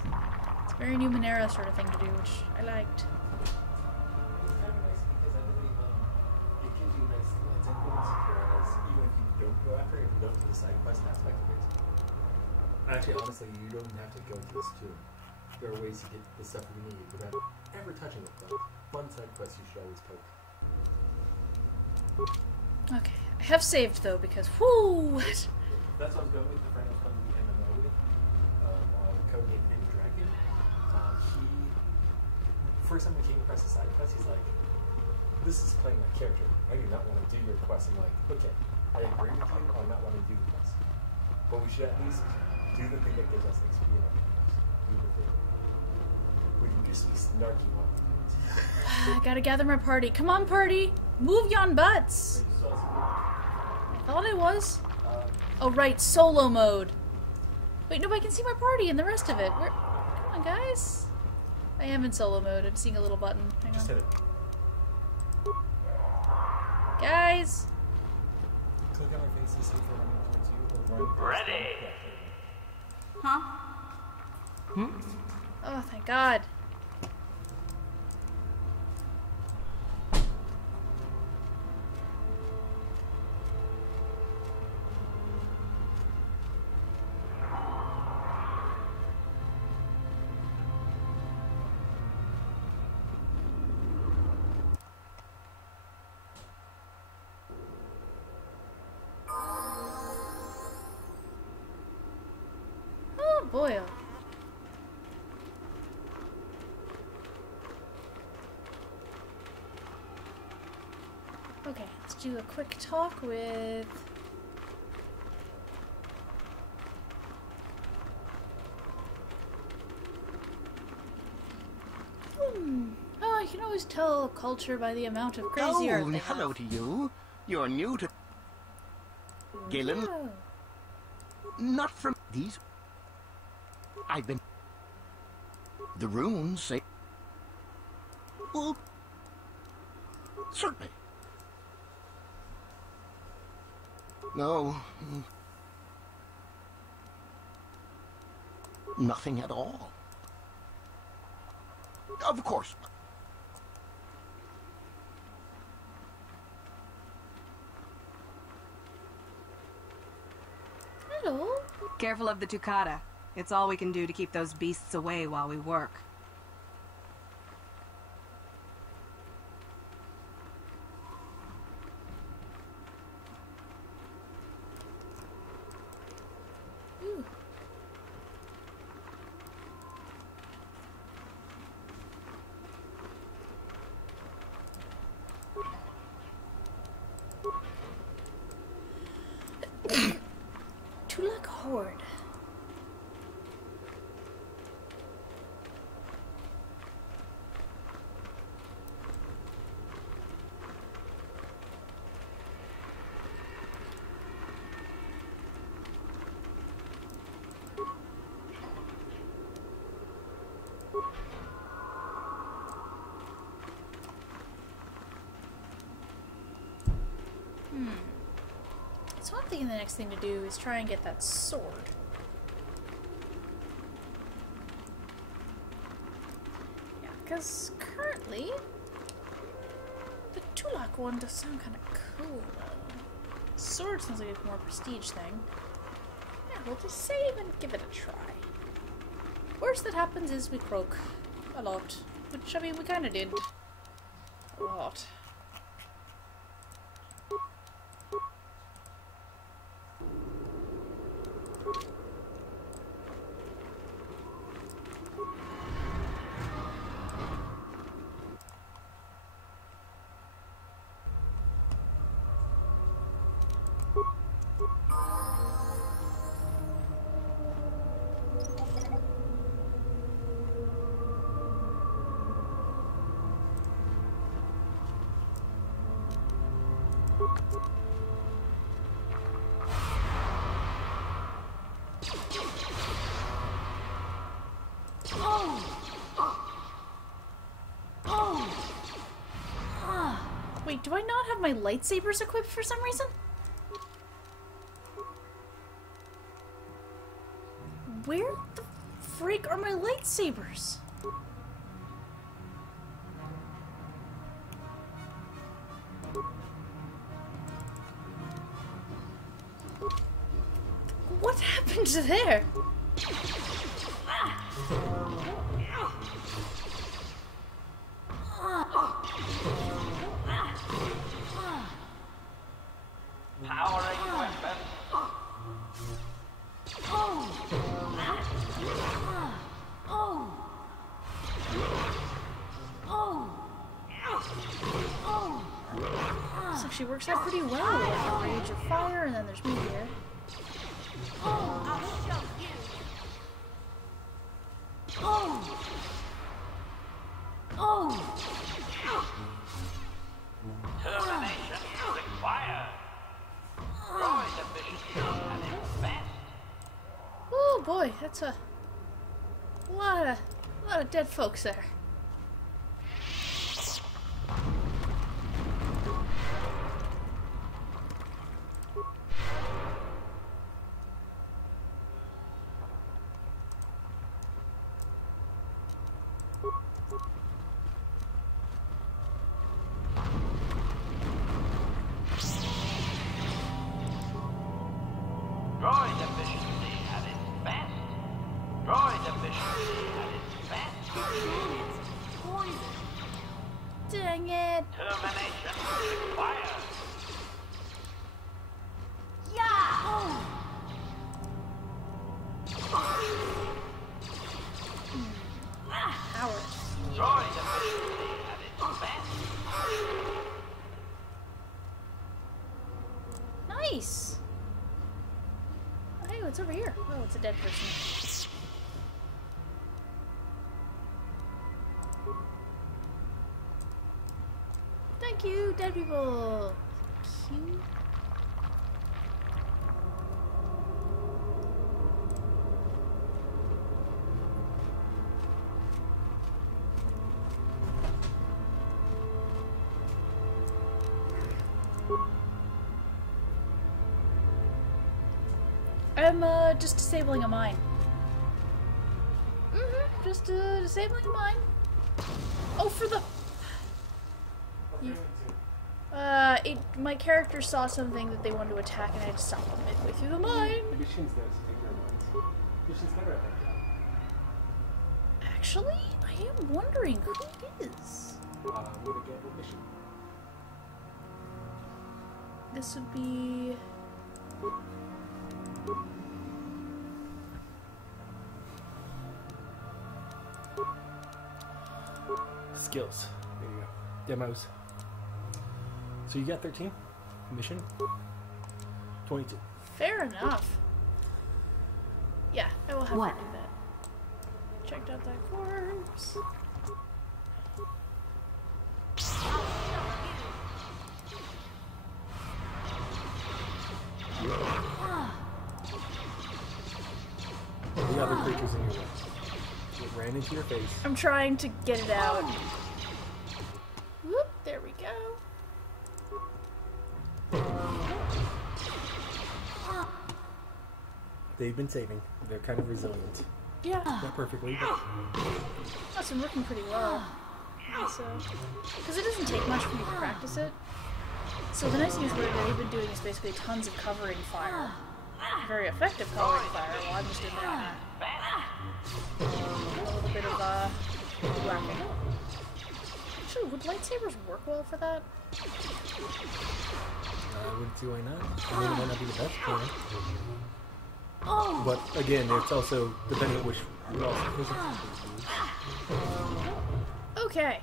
It's a very Numenera sort of thing to do, which I liked. It's kind of nice because I believe it gives you nice lights and things, whereas even if you don't go after it, if you don't do the side quest aspect of it. Actually, honestly, you don't even have to go into this tomb. There are ways to get the stuff you need without ever touching it, though. Fun side quests you should always poke. Okay, I have saved though because whoo. That's what I was going with the friend I was playing the MMO with. Codename Hidden Dragon. He first time we came across the side quest, he's like, "This is playing my character. I do not want to do your quest." I'm like, "Okay, I agree with you on not wanting to do the quest, but we should at least do the thing that gives us XP and everything else. Do the thing. We can just be snarky on it." I gotta gather my party. Come on, party! Move yon butts! I thought I was. Oh, right, solo mode. Wait, no, I can see my party and the rest of it. Where? Come on, guys. I am in solo mode. I'm seeing a little button. Hang Just on. hit it. Guys! Click on our face to see if they're running towards you or run. Ready. Huh? Oh, thank God. Oh boy. Okay, let's do a quick talk with... Oh, I can always tell a culture by the amount of crazy art they have. Hello to you. You're new to... Galen? Oh. Not from these... I've been... The runes say... Well... Certainly. No. Nothing at all. Of course. Hello. Careful of the Tukata. It's all we can do to keep those beasts away while we work. Ooh. Tulak Horde. So I'm thinking the next thing to do is try and get that sword. Yeah, because currently the Tulak one does sound kind of cool though. Sword sounds like a more prestige thing. Yeah, we'll just save and give it a try. Worst that happens is we croak a lot, which I mean we kind of did a lot. Wait, do I not have my lightsabers equipped for some reason? Where the freak are my lightsabers? What happened to there? Powering weapon. So she works out pretty well. Like Rage of Fire, and then there's me here. I'll show you. Termination required. Droid efficiency at its best. Oh boy, that's a lot of dead folks there. Droid efficiency at its best. Droid efficiency at its best. Dang it. Termination required. Howard. Droid efficiency at its best. Nice. Oh, hey, what's over here? Oh, it's a dead person. Thank you, dead people. Cute. I'm just disabling a mine. Just disabling a mine. Oh, for the... my character saw something that they wanted to attack and I had to stop them midway through the mine. The mission's there to take care of mines. Mission's better at that job. Actually, I am wondering who it is. I'm gonna get a mission. This would be... Skills. There you go. Demos. So you got 13. Mission 22. Fair enough. Yeah, I will have What? to do that. Checked out that corpse. The other creatures in your way. It ran into your face. I'm trying to get it out. Whoop, there we go. They've been saving. They're kind of resilient. Yeah. Not perfectly, but That's been working pretty well. So, because it doesn't take much for me to practice it. So the nice thing is what they've been doing is basically tons of covering fire. Very effective covering fire while I'm just in there. A little bit of whacking. Actually, would lightsabers work well for that? I wouldn't see why not. I mean, it might not be the best plan. Oh! But again, it's also depending on which Okay.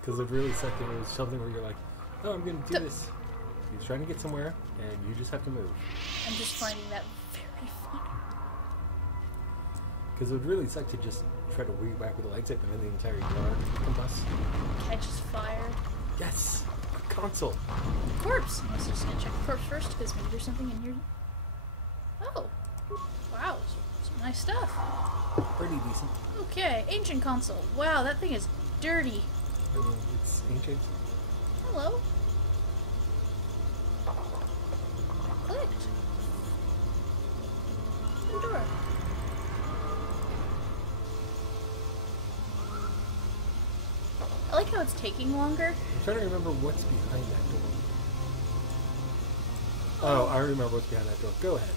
Because it really sucked if it was something where you're like, oh, I'm going to do this. He's trying to get somewhere, and you just have to move. I'm just finding that very funny. Because it would really suck to just try to whack with a lightsaber and then the entire yard combust. Catches fire. Yes! A console! Corpse! I was just gonna check the corpse first, because maybe there's something in here. Oh! Wow, some nice stuff. Pretty decent. Okay, ancient console. Wow, that thing is dirty. I mean, it's ancient. Hello? Clicked. The door. I like how it's taking longer. I'm trying to remember what's behind that door. Oh, I remember what's behind that door. Go ahead.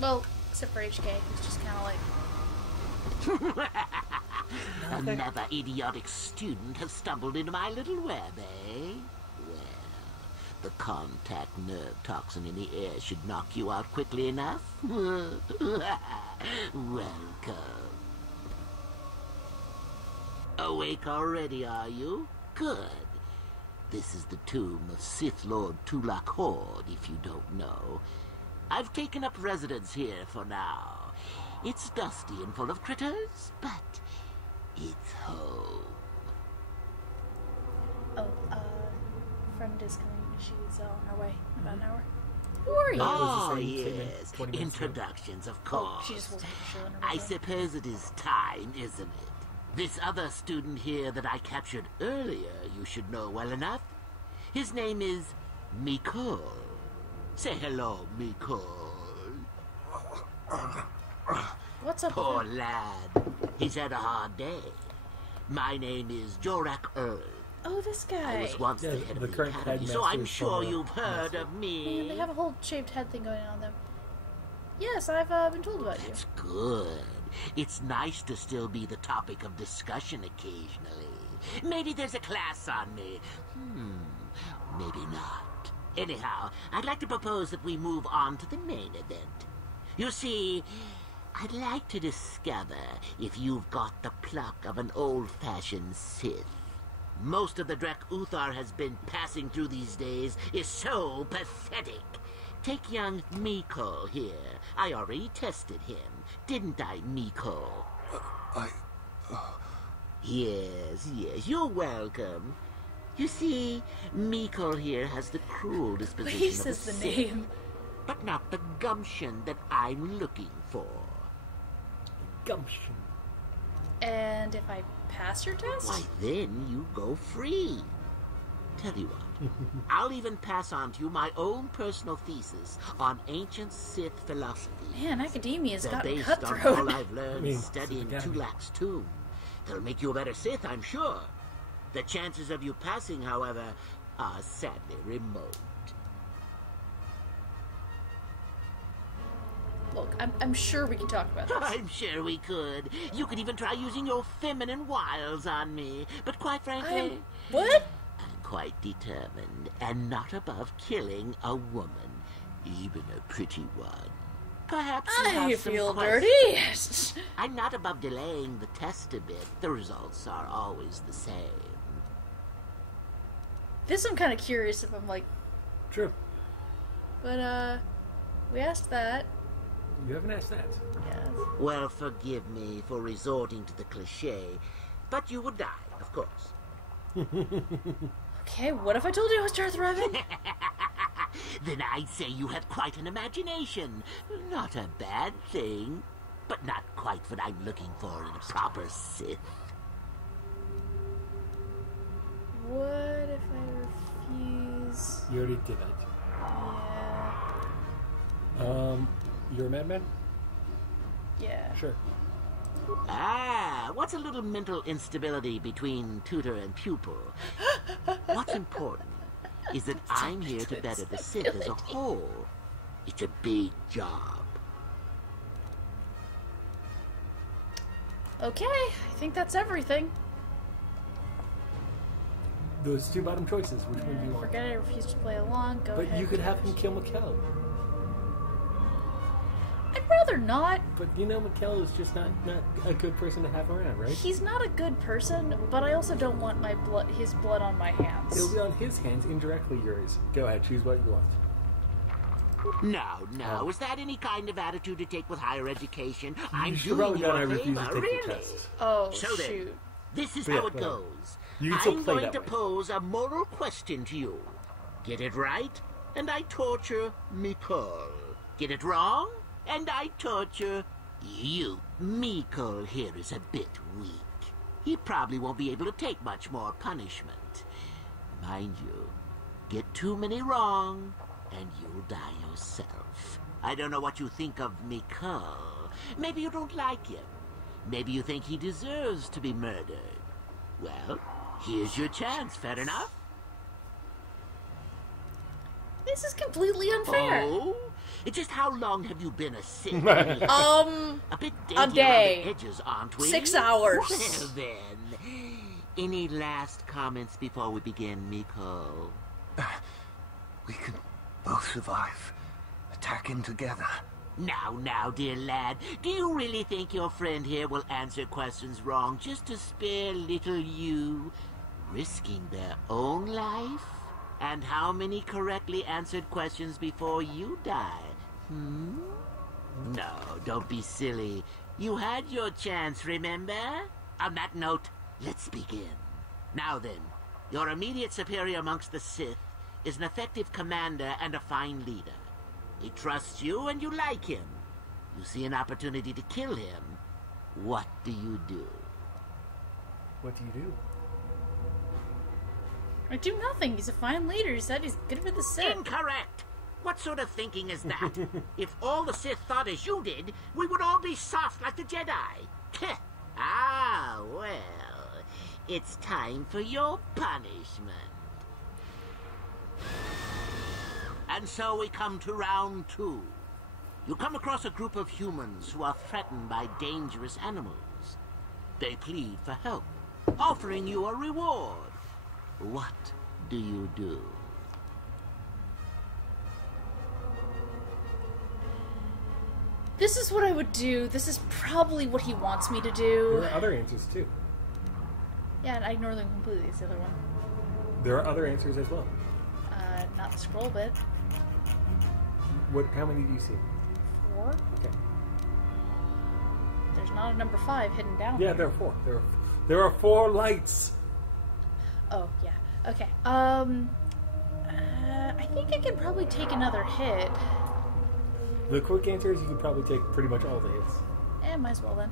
Well, except for HK, who's just kind of like... Another idiotic student has stumbled into my little web, eh? Well, the contact nerve toxin in the air should knock you out quickly enough. Welcome. Awake already, are you? Good. This is the tomb of Sith Lord Tulak Horde, if you don't know. I've taken up residence here for now. It's dusty and full of critters, but it's home. Oh, friend is coming. She's on her way. About an hour. Who are you? Oh, yes. Introductions, of course. Oh, she just wasn't sure. I suppose it is time, isn't it? This other student here that I captured earlier, you should know well enough. His name is Mikol. Say hello, Miko. What's up Poor with him? lad. He's had a hard day. My name is Jorak Earl. Oh, this guy. I was once the head of the current academy, so headmaster I'm is sure former you've heard master. of Man, me. they have a whole shaved head thing going on them. Yes, I've been told about you. That's good. It's nice to still be the topic of discussion occasionally. Maybe there's a class on me. Maybe not. Anyhow, I'd like to propose that we move on to the main event. You see, I'd like to discover if you've got the pluck of an old-fashioned Sith. Most of the Drek Uthar has been passing through these days is so pathetic. Take young Miko here. I already tested him, didn't I, Miko? Yes, you're welcome. You see, Miko here has the cruel disposition He of a says the Sith, name. but not the gumption that I'm looking for. Gumption. And if I pass your test? Why, then you go free. Tell you what, I'll even pass on to you my own personal thesis on ancient Sith philosophy. Man, academia's They're gotten based cutthroat. on all I've learned studying Tulak's tomb. They'll make you a better Sith, I'm sure. The chances of you passing, however, are sadly remote. Look, I'm sure we can talk about this. I'm sure we could. You could even try using your feminine wiles on me. But quite frankly... What? I'm quite determined and not above killing a woman, even a pretty one. Perhaps you have I some feel questions. dirty. I'm not above delaying the test a bit. The results are always the same. This I'm kind of curious if I'm like... True. But, we asked that. You haven't asked that. Yes. Well, forgive me for resorting to the cliché, but you would die, of course. Okay, what if I told you I was Darth Revan? Then I'd say you have quite an imagination. Not a bad thing, but not quite what I'm looking for in a proper Sith. What if I refuse? You already did that. Yeah. You're a madman? Yeah. Sure. Ah, what's a little mental instability between tutor and pupil? What's important is that I'm here to better the Sith as a whole. It's a big job. Okay, I think that's everything. Those two bottom choices. Which one do you want? Forget it, refuse to play along, go ahead. But you could have him kill Mikkel. I'd rather not. But you know, Mikkel is just not a good person to have around, right? He's not a good person, but I also don't want his blood on my hands. It'll be on his hands, indirectly yours. Go ahead, choose what you want. No. Is that any kind of attitude to take with higher education? I'm should doing probably you not a refuse to favor, take the really. test. Oh, So shoot. then, this is But yeah, how it whatever. goes. You can still I'm play going that to way. pose a moral question to you. Get it right, and I torture Mikkel. Get it wrong, and I torture you. Mikkel here is a bit weak. He probably won't be able to take much more punishment. Mind you, get too many wrong, and you'll die yourself. I don't know what you think of Mikkel. Maybe you don't like him. Maybe you think he deserves to be murdered. Well, here's your chance, fair enough? This is completely unfair. Oh? Just how long have you been a Sith? A bit a dainty day. around the edges, aren't we? 6 hours. Well then, any last comments before we begin, Miko? We can both survive. Attack him together. Now, dear lad, do you really think your friend here will answer questions wrong just to spare little you, risking their own life? And how many correctly answered questions before you die? No, don't be silly. You had your chance, remember? On that note, let's begin. Now then, your immediate superior amongst the Sith is an effective commander and a fine leader. He trusts you and you like him. You see an opportunity to kill him. What do you do? What do you do? I do nothing. He's a fine leader. He said he's good with the Sith. Incorrect! What sort of thinking is that? If all the Sith thought as you did, we would all be soft like the Jedi. Ah, well, it's time for your punishment. And so we come to round 2. You come across a group of humans who are threatened by dangerous animals. They plead for help, offering you a reward. What do you do? This is what I would do. This is probably what he wants me to do. There are other answers too. Yeah, and I ignore them completely. It's the other one. There are other answers as well. Not the scroll bit. What? How many do you see? 4? Okay. There's not a number 5 hidden down Yeah, there are 4. There are 4 lights. Oh, yeah. Okay. I think I can probably take another hit. The quick answer is you can probably take pretty much all the hits. Might as well then.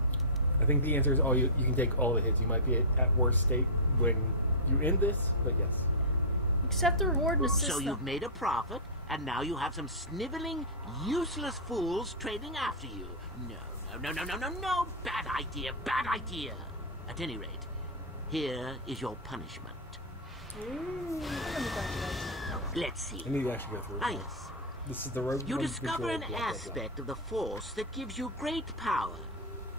I think the answer is you can take all the hits. You might be at worst state when you end this, but yes. Accept the reward and assist So them. you've made a profit, and now you have some sniveling, useless fools trading after you. No. Bad idea. At any rate, here is your punishment. Ooh. Let's see. I need to actually go through it. Ah, yes. This is the road. You discover an aspect of the Force that gives you great power.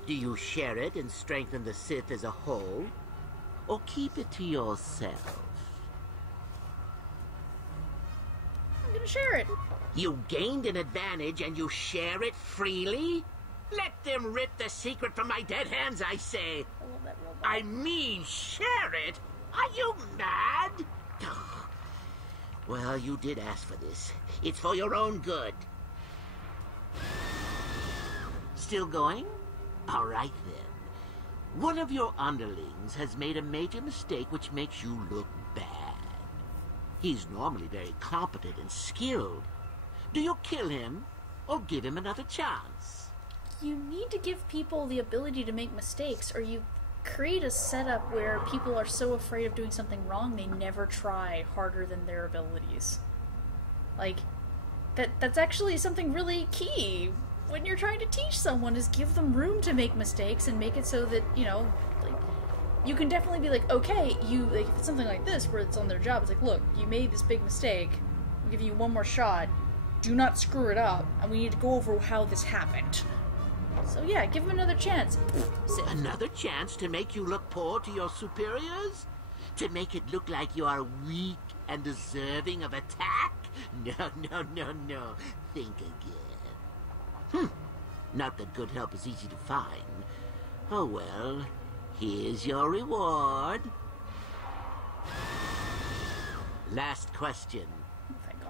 Do you share it and strengthen the Sith as a whole? Or keep it to yourself? I'm gonna share it. You gained an advantage and you share it freely? Let them rip the secret from my dead hands, I say. I love that robot. I mean, share it? Are you mad? Well, you did ask for this. It's for your own good. Still going? All right, then. One of your underlings has made a major mistake which makes you look bad. He's normally very competent and skilled. Do you kill him or give him another chance? You need to give people the ability to make mistakes, or you create a setup where people are so afraid of doing something wrong they never try harder than their abilities. Like, that's actually something really key when you're trying to teach someone, is give them room to make mistakes and make it so that, you know, like, you can definitely be like, okay, like, if it's something like this where it's on their job, it's like, look, you made this big mistake, I'm giving you one more shot, do not screw it up, and we need to go over how this happened. So yeah, give him another chance. Another chance to make you look poor to your superiors? To make it look like you are weak and deserving of attack? No. Think again. Not that good help is easy to find. Oh well, here's your reward. Last question.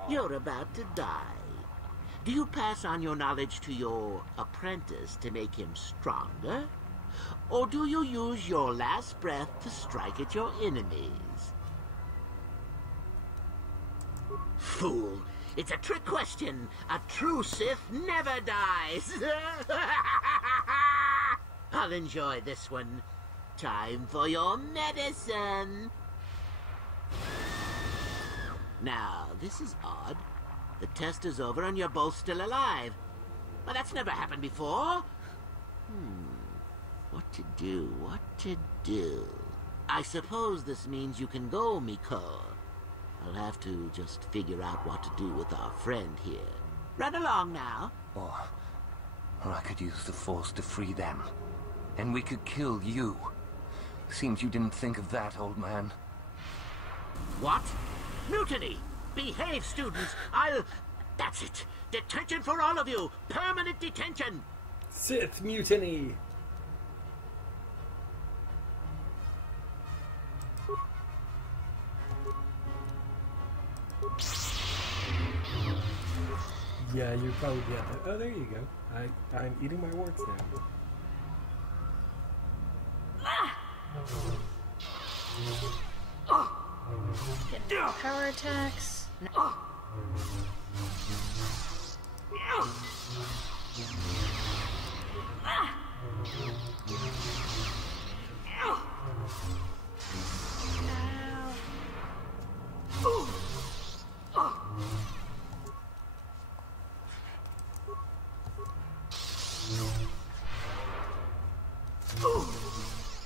You're about to die. Do you pass on your knowledge to your apprentice to make him stronger? Or do you use your last breath to strike at your enemies? Fool! It's a trick question. A true Sith never dies. I'll enjoy this one. Time for your medicine. Now, this is odd. The test is over and you're both still alive. Well, that's never happened before. What to do? I suppose this means you can go, Miko. I'll have to just figure out what to do with our friend here. Run along now. Or I could use the Force to free them. And we could kill you. Seems you didn't think of that, old man. What? Mutiny! Behave, students! That's it! Detention for all of you! Permanent detention! Sith mutiny! Yeah, you'd probably be at that. Oh, there you go. I'm eating my words now. Getting power attacks.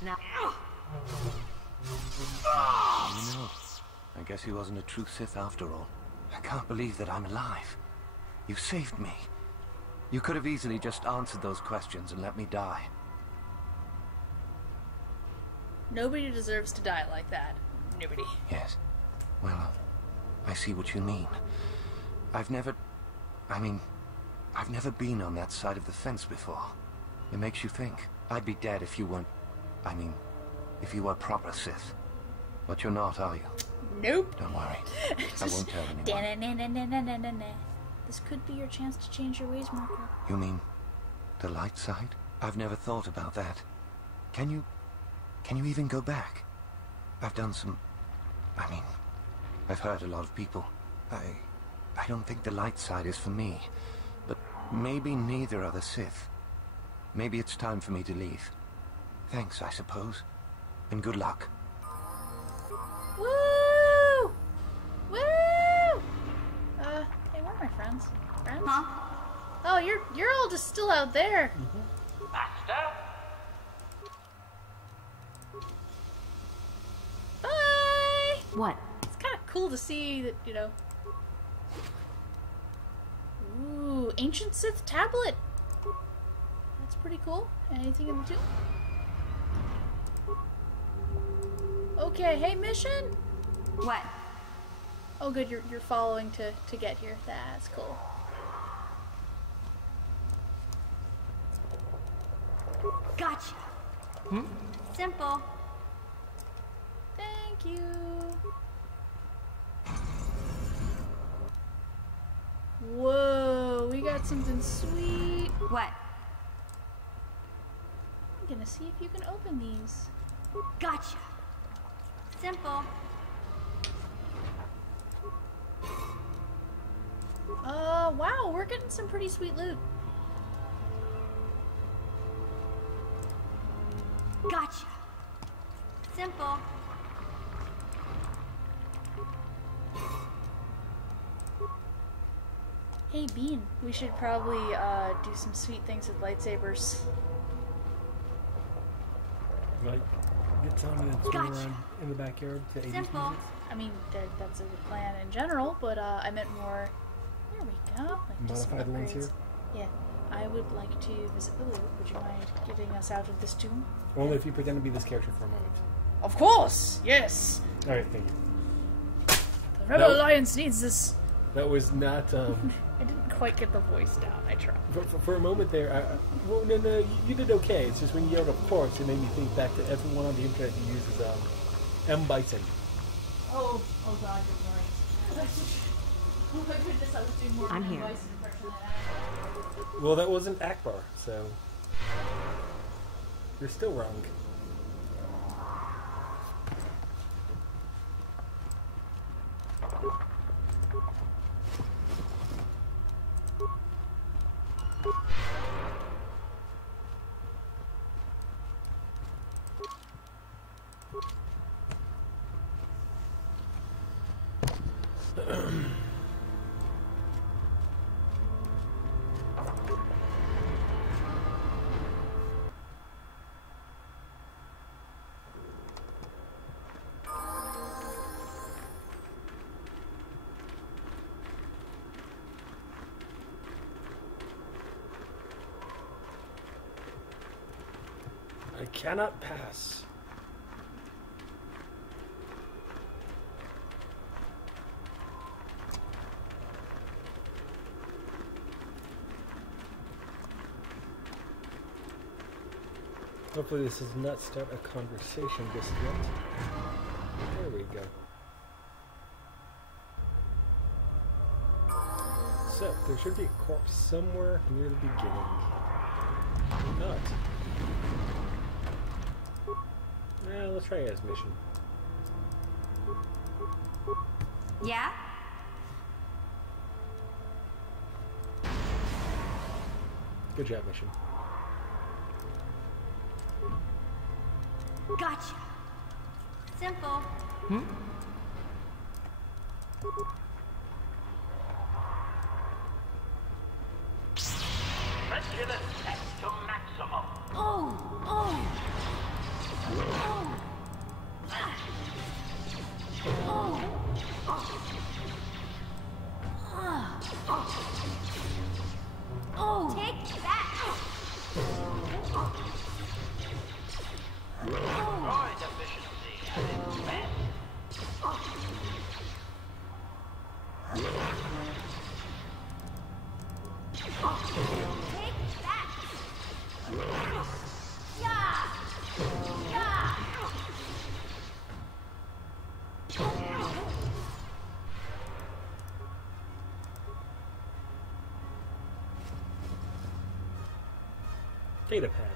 now. You know, I guess he wasn't a true Sith after all. I can't believe that I'm alive. You saved me. You could have easily just answered those questions and let me die. Nobody deserves to die like that. Nobody. Yes. Well, I see what you mean. I've never been on that side of the fence before. It makes you think. I'd be dead if you weren't... if you were proper Sith. But you're not, are you? Nope. Don't worry. I won't tell anyone. This could be your chance to change your ways, Marco. You mean the light side? I've never thought about that. Can you even go back? I've done some... I've hurt a lot of people. I don't think the light side is for me. But maybe neither are the Sith. Maybe it's time for me to leave. Thanks, I suppose. And good luck. Woo! Woo! Hey, where are my friends? Friends? Huh? Oh, you're all just still out there. Master? Bye! What? It's kind of cool to see that, you know... Ooh, ancient Sith tablet. That's pretty cool. Anything in the tomb? Okay, hey, mission? What? Oh, good, you're following to get here. That's cool. Gotcha. Simple. Thank you. Whoa, we got something sweet. What? I'm gonna see if you can open these. Gotcha. Simple. Wow, we're getting some pretty sweet loot. Gotcha. Simple. Hey, Bean, we should probably do some sweet things with lightsabers. Like, get some and swing around in the backyard to 80s music. I mean, that's a good plan in general, but I meant more... There we go. Like Modify the ones here? Yeah. I would like to visit the loot. Would you mind getting us out of this tomb? Only if you pretend to be this character for a moment. Of course! Yes! Alright, thank you. The Rebel Alliance needs this. That was not... I didn't quite get the voice down. I tried. For a moment there, well, no, you did okay. It's just when you yelled, of course, it made me think back to everyone on the internet who uses M. Bison. Oh God, you're right. Oh my goodness, I was doing more I'm of here. a Bison impression than Akbar. Well, that wasn't Akbar, so... You're still wrong. I cannot pass. Hopefully this does not start a conversation just yet. There we go. So, there should be a corpse somewhere near the beginning. Not. Let's try as mission. Yeah? Good job, mission. Gotcha. Simple. Pressure the test to maximum. Oh! Take that! Droid efficiency at its best. Take that! Yeah! Yeah! Data pad.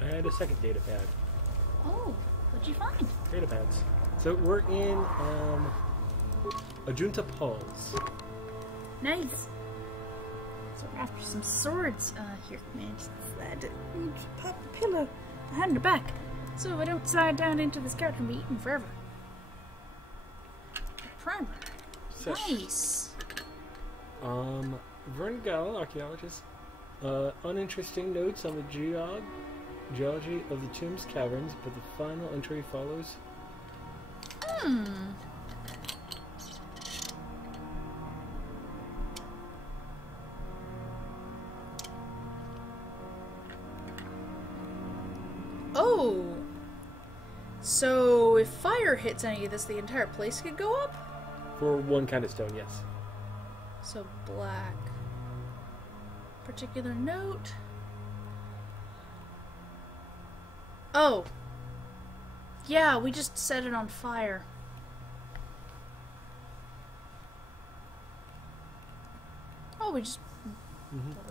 And a second data pad. Oh, what'd you find? Data pads. So we're in Ajunta Pulse. Nice. So we're after some swords. Here, man, just pop the pillow behind her back, so I don't slide down into this couch and be eaten forever. Primer. So, Nice. Vern Gall, archaeologist. Uninteresting notes on the geology of the tomb's caverns, but the final entry follows. Oh. So if fire hits any of this, the entire place could go up? For one kind of stone, yes. So black. Particular note. Oh. Yeah, we just set it on fire. Oh, we just...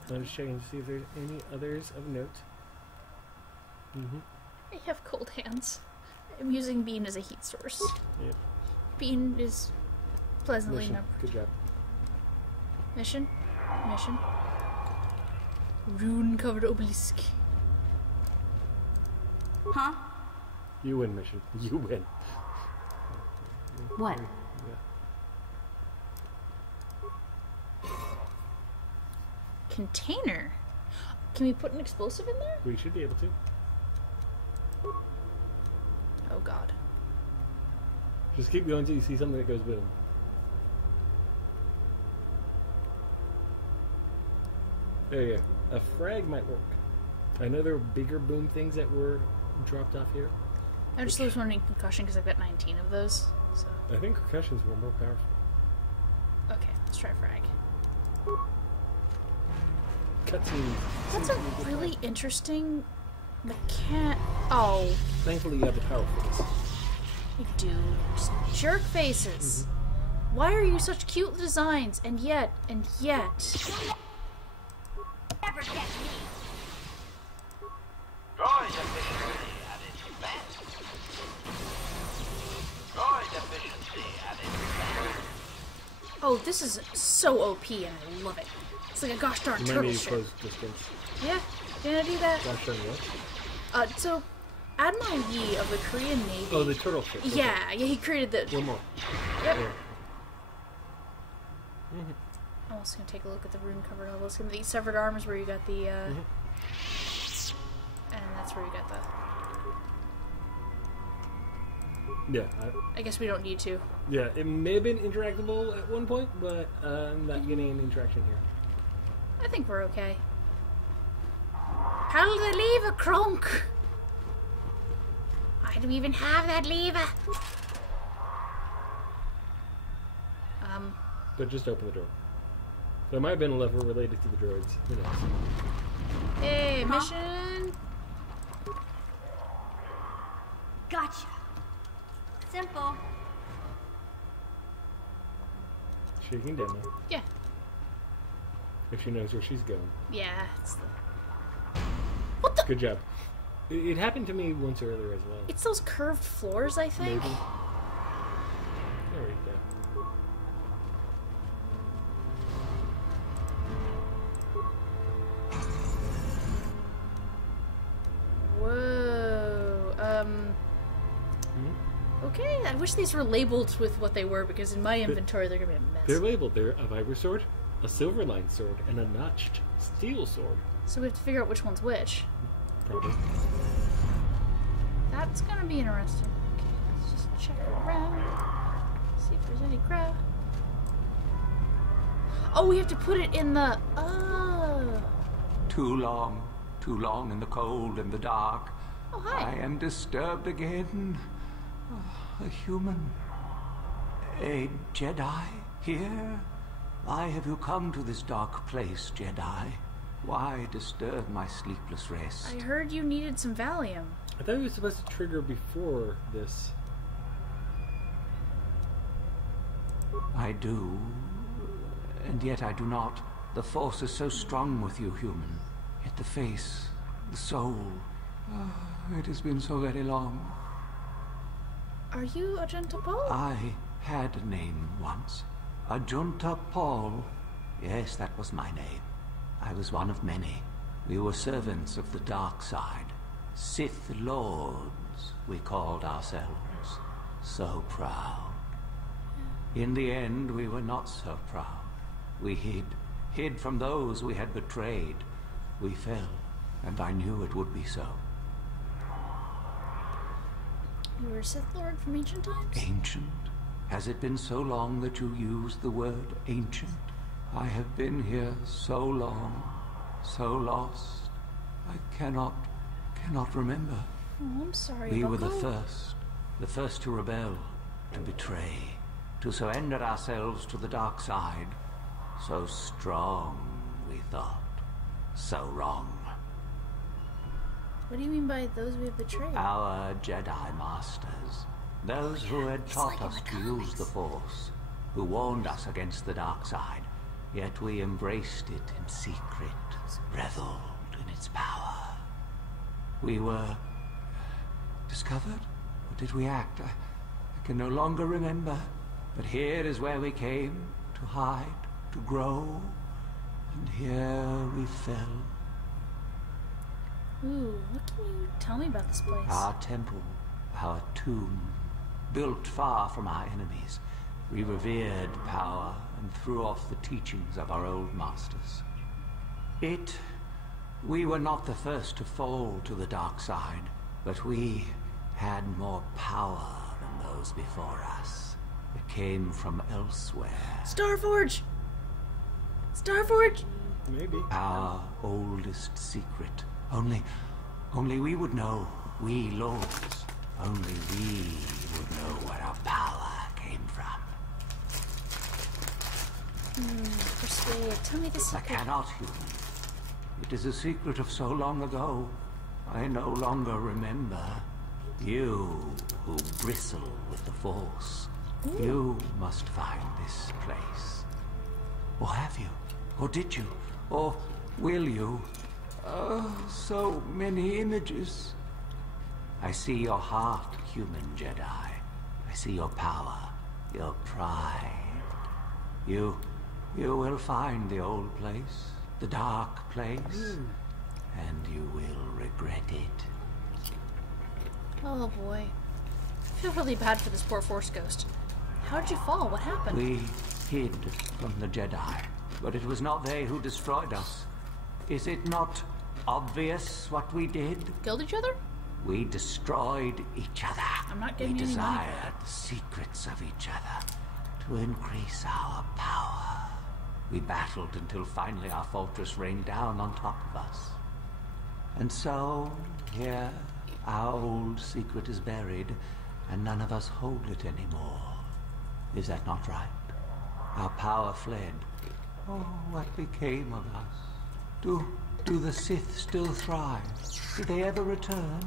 I'm just checking to see if there's any others of note. I have cold hands. I'm using Bean as a heat source. Yep. Bean is pleasantly Mission. numbered. Good job. Mission. Mission. Rune-covered obelisk. Huh? You win, mission. You win. What? Yeah. Container. Can we put an explosive in there? We should be able to. Oh god. Just keep going until you see something that goes boom. There you go. A frag might work. I know there were bigger boom things that were dropped off here. I just was wondering concussion because I've got 19 of those. So I think concussions were more powerful. okay, let's try frag. Cutscenes. That's a really interesting mechanic. Oh, Thankfully, you have the power for this. you do. Just jerk faces. Why are you such cute designs? And yet. Never get me! Droid efficiency at its best. Droid efficiency at its best. Oh, this is so OP and I love it. It's like a gosh darn Remind me turtle to ship. close distance. Yeah, can I do that? Gosh darn what? So Admiral Yi of the Korean Navy. Oh, the turtle ship. Okay. Yeah, he created the. One more. Yep. Yeah. I'm also gonna take a look at the rune-covered level. It's gonna be the severed arms where you got the. And that's where you got the. Yeah. I guess we don't need to. Yeah, it may have been interactable at one point, but I'm not getting an interaction here. I think we're okay. How do they leave a crunk? Why do we even have that lever? But just open the door. There might have been a lever related to the droids. Who knows? Hey, mission. Gotcha. Simple. Shaking demo. Yeah. If she knows where she's going. Yeah. It's the... Good job. It happened to me once earlier as well. It's those curved floors, I think. Maybe. There we go. Whoa. Hmm? Okay, I wish these were labeled with what they were, because in my inventory they're gonna be a mess. They're labeled. They're a vibra sword, a silver-lined sword, and a notched steel sword. So we have to figure out which one's which. Probably. That's gonna be interesting. Okay, let's just check around. See if there's any crap. Oh, we have to put it in the... Oh. Too long in the cold and the dark. Oh, hi. I am disturbed again. A human. A Jedi here? Why have you come to this dark place, Jedi? Why disturb my sleepless rest? I heard you needed some Valium. I thought it was supposed to trigger before this. I do, and yet I do not. The Force is so strong with you, human. Yet the face, the soul... it has been so very long. Are you Agenta Paul? I had a name once. Agenta Paul. Yes, that was my name. I was one of many. We were servants of the dark side. Sith Lords, we called ourselves. So proud. In the end, we were not so proud. We hid from those we had betrayed. We fell, and I knew it would be so. You were a Sith Lord from ancient times? Ancient? Has it been so long that you used the word ancient? I have been here so long, so lost. I cannot remember. Oh, I'm sorry. We were the first to rebel, to betray, to surrender ourselves to the dark side. So strong, we thought. So wrong. What do you mean by those we have betrayed? Our Jedi Masters. Those who had taught us to use the Force. Who warned us against the dark side. Yet we embraced it in secret. Reveled in its power. We were... discovered? Or did we act? I can no longer remember. But here is where we came. To hide. To grow. And here we fell. Ooh, what can you tell me about this place? Our temple, our tomb, built far from our enemies. We revered power and threw off the teachings of our old masters. We were not the first to fall to the dark side, but we had more power than those before us. It came from elsewhere. Starforge! Starforge! Maybe. Our oldest secret. Only we would know. We lords. Only we would know where our power came from. Persuade. Tell me the secret. I cannot, human. It is a secret of so long ago. I no longer remember. You, who bristle with the Force. Ooh. You must find this place. Or have you? Or did you? Or will you? So many images. I see your heart, human Jedi. I see your power, your pride. You will find the old place, the dark place, and you will regret it. Oh boy. I feel really bad for this poor Force ghost. How did you fall? What happened? We hid from the Jedi, but it was not they who destroyed us. Is it not obvious what we did? Killed each other? We destroyed each other. I'm not getting We any money. desired the secrets of each other to increase our power. We battled until finally our fortress rained down on top of us. And so, here, our old secret is buried, and none of us hold it anymore. Is that not right? Our power fled. Oh, what became of us? Do the Sith still thrive? Did they ever return?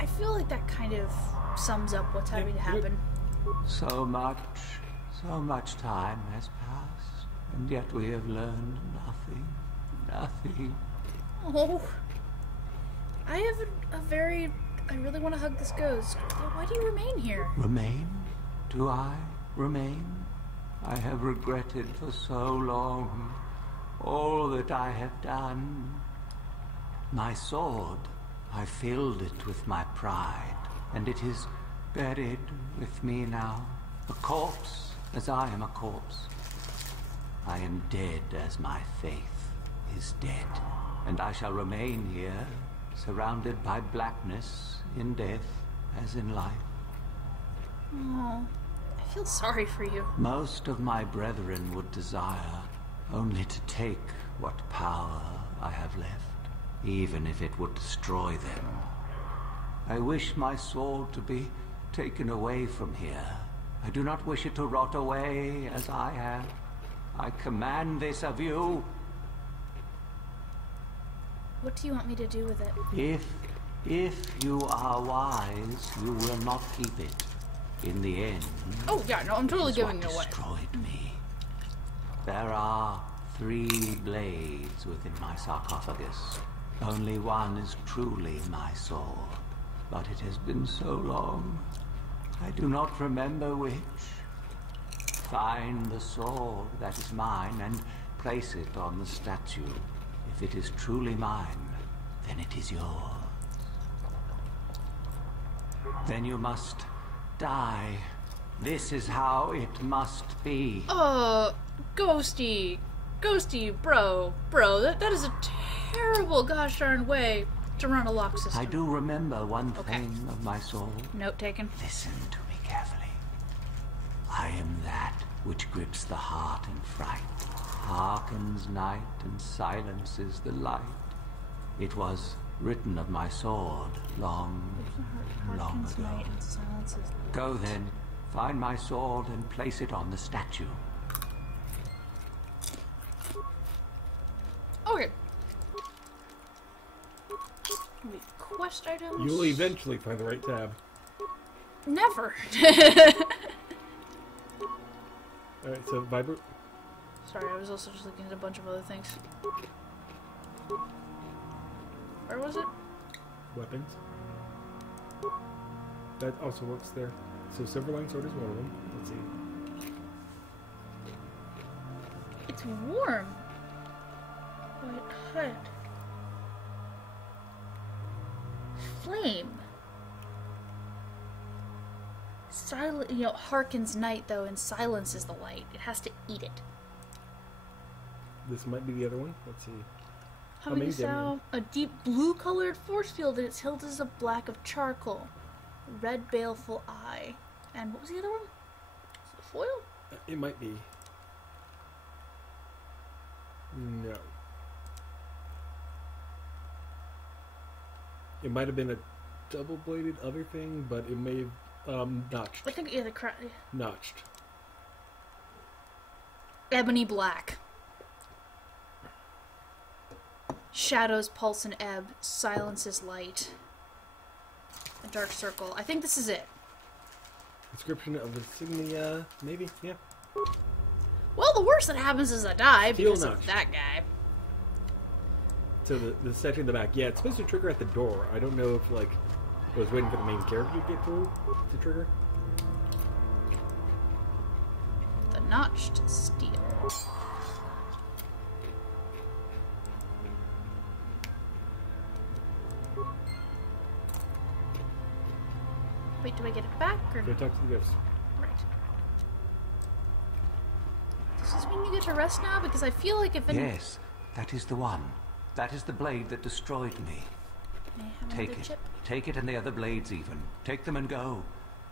I feel like that kind of sums up what's having to happen. So much time has passed, and yet we have learned nothing. Nothing. Oh. I really want to hug this ghost. Why do you remain here? Remain? Do I remain? I have regretted for so long all that I have done. My sword, I filled it with my pride, and it is buried with me now, a corpse as I am a corpse. I am dead as my faith is dead, and I shall remain here, surrounded by blackness in death as in life. Oh, I feel sorry for you. Most of my brethren would desire only to take what power I have left, even if it would destroy them. I wish my sword to be taken away from here. I do not wish it to rot away as I have. I command this of you. What do you want me to do with it? If you are wise, you will not keep it. In the end, oh yeah, no, I'm totally giving it it away. Destroyed me. There are 3 blades within my sarcophagus. Only one is truly my sword, but it has been so long, I do not remember which. Find the sword that is mine and place it on the statue. If it is truly mine, then it is yours. Then you must die. This is how it must be. Ghosty, bro, that is a terrible gosh darn way to run a lock system. I do remember one thing of my soul. Note taken. Listen to me carefully. I am that which grips the heart in fright, hearkens night and silences the light. It was written of my sword long ago. Go then, find my sword and place it on the statue. Okay. Quest items. You'll eventually find the right tab. Never. Alright, so Viper. Sorry, I was also just looking at a bunch of other things. Where was it? Weapons. That also works there. So Silverline Sword is one of them. Let's see. It's warm. White hut. Flame. Silent, harkens night though, and silences the light. It has to eat it. This might be the other one. Let's see. Humming sound. A deep blue-colored force field, and its hilt is a black of charcoal. Red baleful eye. And what was the other one? Is it foil? It might be. No. It might have been a double-bladed other thing, but it may have notched. I think the notched. Ebony black. Shadows pulse and ebb. Silences light. A dark circle. I think this is it. Description of insignia, maybe? Yeah. Well, the worst that happens is I die because of that guy. So the section in the back, yeah, it's supposed to trigger at the door. I don't know if, like, I was waiting for the main character to get through to trigger. The notched steel. Wait, do I get it back or Go talk to the ghost. Right. Does this mean you get to rest now? Because I feel like if Yes, that is the one. That is the blade that destroyed me. Take it. Chip? Take it and the other blades even. Take them and go.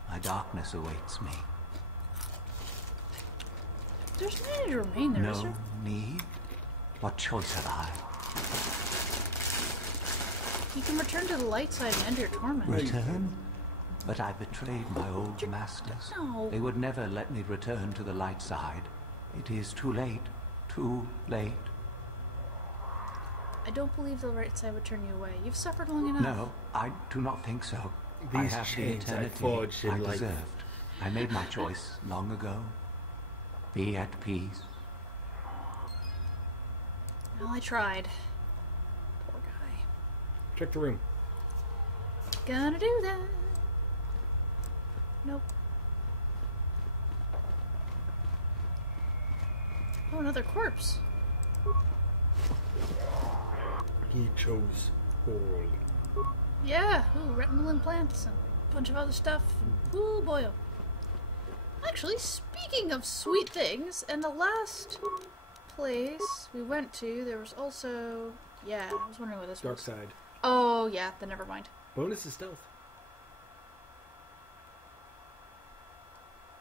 My darkness awaits me. There's no need to remain there, is there? No need? What choice have I? You can return to the light side and end your torment. Return? But I betrayed my old masters. No. They would never let me return to the light side. It is too late. Too late. I don't believe the right side would turn you away. You've suffered long enough. No, I do not think so. I These have the chains I eternity forged in I life. deserved. I made my choice long ago. Be at peace. Well, I tried. Poor guy. Check the room. Gonna do that. Nope. Oh, another corpse. He chose poorly. Yeah, ooh, retinal implants and a bunch of other stuff. Ooh, boy. Actually, speaking of sweet things, in the last place we went to, there was also... Yeah, I was wondering what this Dark was. side. Oh, yeah, then never mind. Bonus is stealth.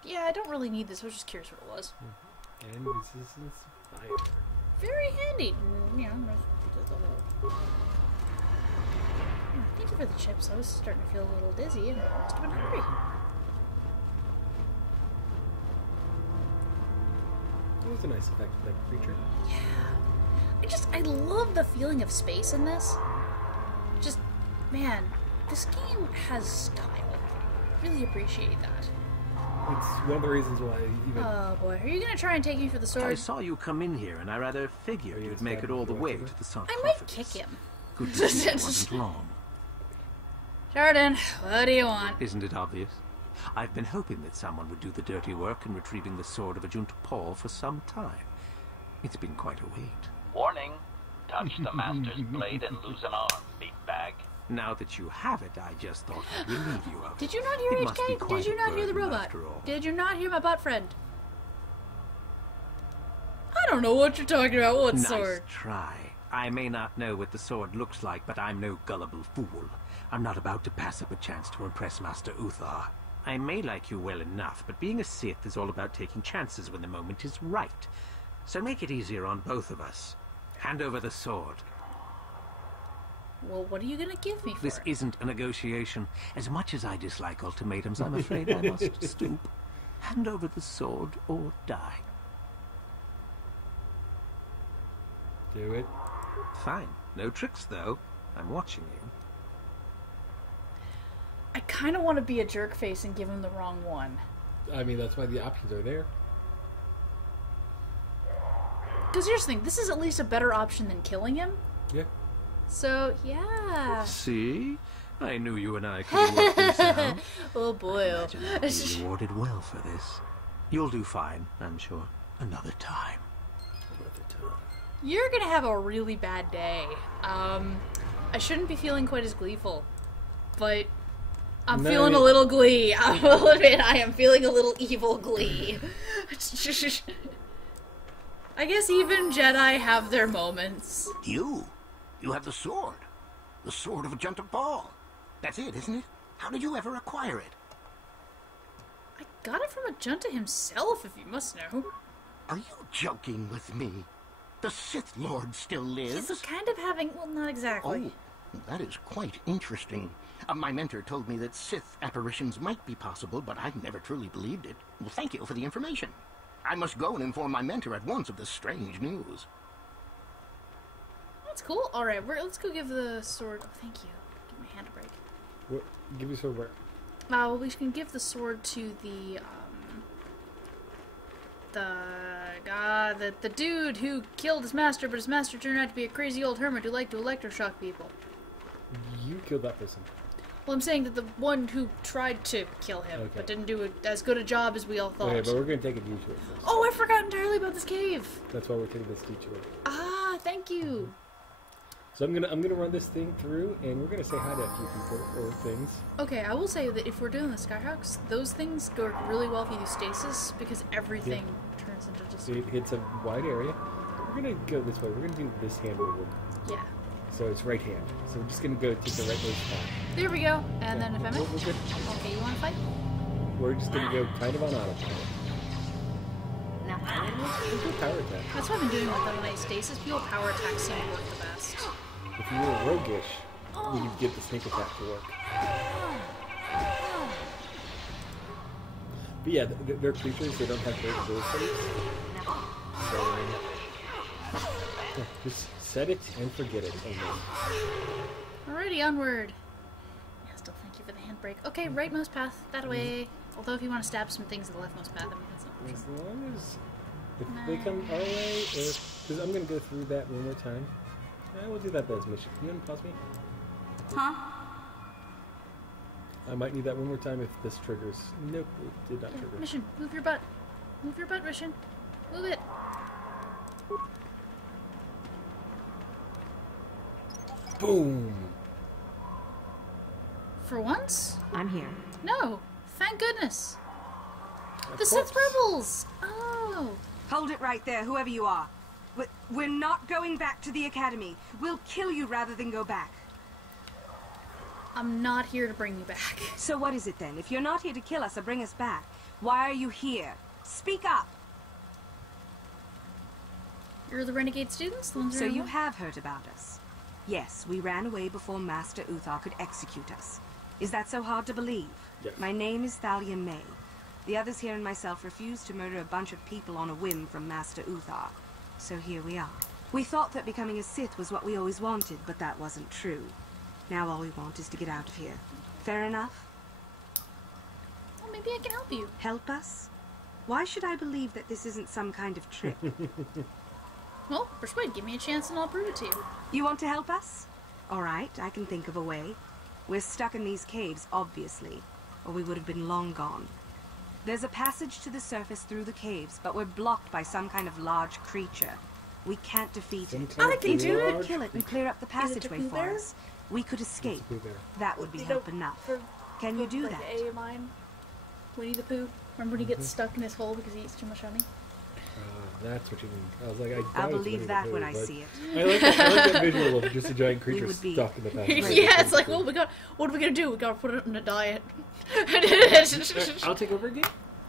Yeah, I don't really need this. I was just curious what it was. And resistance fire. Very handy. You know, the whole... Yeah, thank you for the chips. I was starting to feel a little dizzy and I must have been hungry. It was a nice effect of that creature. Yeah. I love the feeling of space in this. Just, man, this game has style. Really appreciate that. It's one of the reasons why even... Oh boy, are you gonna try and take me for the sword? I saw you come in here, and I rather figured you'd make it all the way to the sarcophagus. I might kick him. Good to see it wasn't wrong. Jordan, what do you want? Isn't it obvious? I've been hoping that someone would do the dirty work in retrieving the sword of Ajunta Paul for some time. It's been quite a wait. Warning. Touch the master's blade and lose an arm, meatbag. Now that you have it, I just thought I'd relieve you of it. Did you not hear It must be HK? quite Did you a not hear the burden, robot? after all. Did you not hear my butt friend? I don't know what you're talking about. What Nice sword? try. I may not know what the sword looks like, but I'm no gullible fool. I'm not about to pass up a chance to impress Master Uthar. I may like you well enough, but being a Sith is all about taking chances when the moment is right. So make it easier on both of us. Hand over the sword. Well, what are you gonna give me for This it? isn't a negotiation. As much as I dislike ultimatums, I'm afraid I must stoop. Hand over the sword or die. Do it. Fine. No tricks, though. I'm watching you. I kind of want to be a jerk face and give him the wrong one. I mean, that's why the options are there. Because here's the thing, this is at least a better option than killing him. Yeah. So, yeah. See? I knew you and I could work this out. Oh boy. I imagine I'll be rewarded well for this. You'll do fine, I'm sure. Another time. You're gonna have a really bad day. I shouldn't be feeling quite as gleeful, but I'm feeling a little glee. I will admit I am feeling a little evil glee. I guess even Jedi have their moments. You have the sword. The sword of Ajunta Paul. That's it, isn't it? How did you ever acquire it? I got it from Ajunta himself, if you must know. Are you joking with me? The Sith Lord still lives? He's kind of having... Well, not exactly. Oh, that is quite interesting. My mentor told me that Sith apparitions might be possible, but I never truly believed it. Well, thank you for the information. I must go and inform my mentor at once of this strange news. That's cool. Alright, let's go give the sword... Oh, thank you. Give my hand a break. What? Give me sword where? Well, we can give the sword to the dude who killed his master, but his master turned out to be a crazy old hermit who liked to electroshock people. You killed that person. Well, I'm saying that the one who tried to kill him, but didn't do as good a job as we all thought. Okay, but we're going to take a detour first. Oh, I forgot entirely about this cave. That's why we're taking this detour. Ah, thank you. So I'm gonna run this thing through, and we're gonna say hi to a few people or things. Okay, I will say that if we're doing the Skyhawks, those things go really well if you do stasis, because everything turns into just... It hits a wide area. We're gonna go this way. We're gonna do this hand movement. Yeah. So it's right hand. So we're just gonna go take the right way path. There we go. And then if I may... We're good. Okay, you want to fight? We're just gonna go kind of on autopilot. No. Let's do power attack. That's what I've been doing with them. When I stasis people, power attacks seem to work the best. If you were roguish, we could get the sneak attack to work. But yeah, they're creatures. They don't have great abilities. So yeah, just set it and forget it. Alrighty, onward. Yeah, still thank you for the handbrake. Okay, rightmost path, that way. Although if you want to stab some things in the leftmost path, I mean, that's not As long as if they come our way, or because I'm gonna go through that one more time. We'll do that as mission. You want to pause me? Huh? I might need that one more time if this triggers. Nope, it did not trigger. Mission, move your butt. Move your butt, Mission. Move it. Boom! For once? I'm here. No. Thank goodness. Of The course. Sith Rebels! Oh. Hold it right there, whoever you are. We're not going back to the Academy. We'll kill you rather than go back. I'm not here to bring you back. So what is it then? If you're not here to kill us or bring us back, why are you here? Speak up! You're the renegade students? The ones So who you have heard about us. Yes, we ran away before Master Uthar could execute us. Is that so hard to believe? Yes. My name is Thalia May. The others here and myself refused to murder a bunch of people on a whim from Master Uthar. So here we are. We thought that becoming a Sith was what we always wanted, but that wasn't true. Now all we want is to get out of here. Fair enough? Well, maybe I can help you. Help us? Why should I believe that this isn't some kind of trick? Well, persuade. Give me a chance and I'll prove it to you. You want to help us? All right, I can think of a way. We're stuck in these caves, obviously, or we would have been long gone. There's a passage to the surface through the caves, but we're blocked by some kind of large creature. We can't defeat it. I can If do you it! could kill it and clear up the passageway for bear? us, we could escape. Pooh Bear. That would be help enough. Can you do like that? A of mine? Winnie the Pooh? Remember when he gets stuck in his hole because he eats too much honey? That's what you mean. I was like, I'll believe that when I see it. I like that visual of just a giant creature would be- stuck in the past. Yeah, it's like, well, what are we gonna do? We gotta put it on a diet. I'll take over again.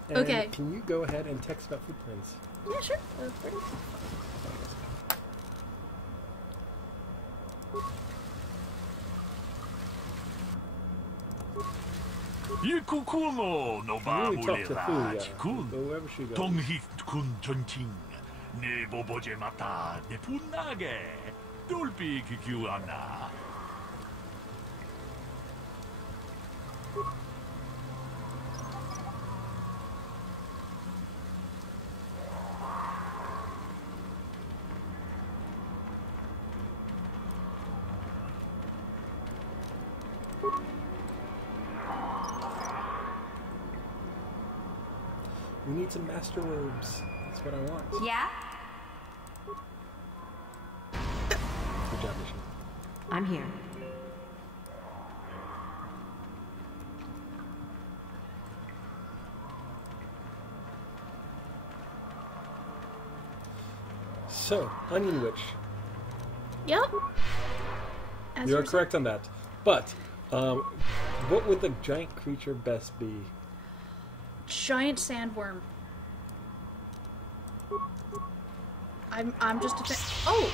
And Okay. Can you go ahead and text about food plans? Yeah, sure. 이쿠쿠노 노바물레라지군 Whoever she goes. 동희군 전팅 네 보보제 마타 네 분나게 돌비 기규하나 We need some master robes. That's what I want. Yeah? Good job, Mission. I'm here. So, Onion Witch. Yep. As You are you were correct on that. But, what would the giant creature best be? Giant sandworm. I'm just a oh!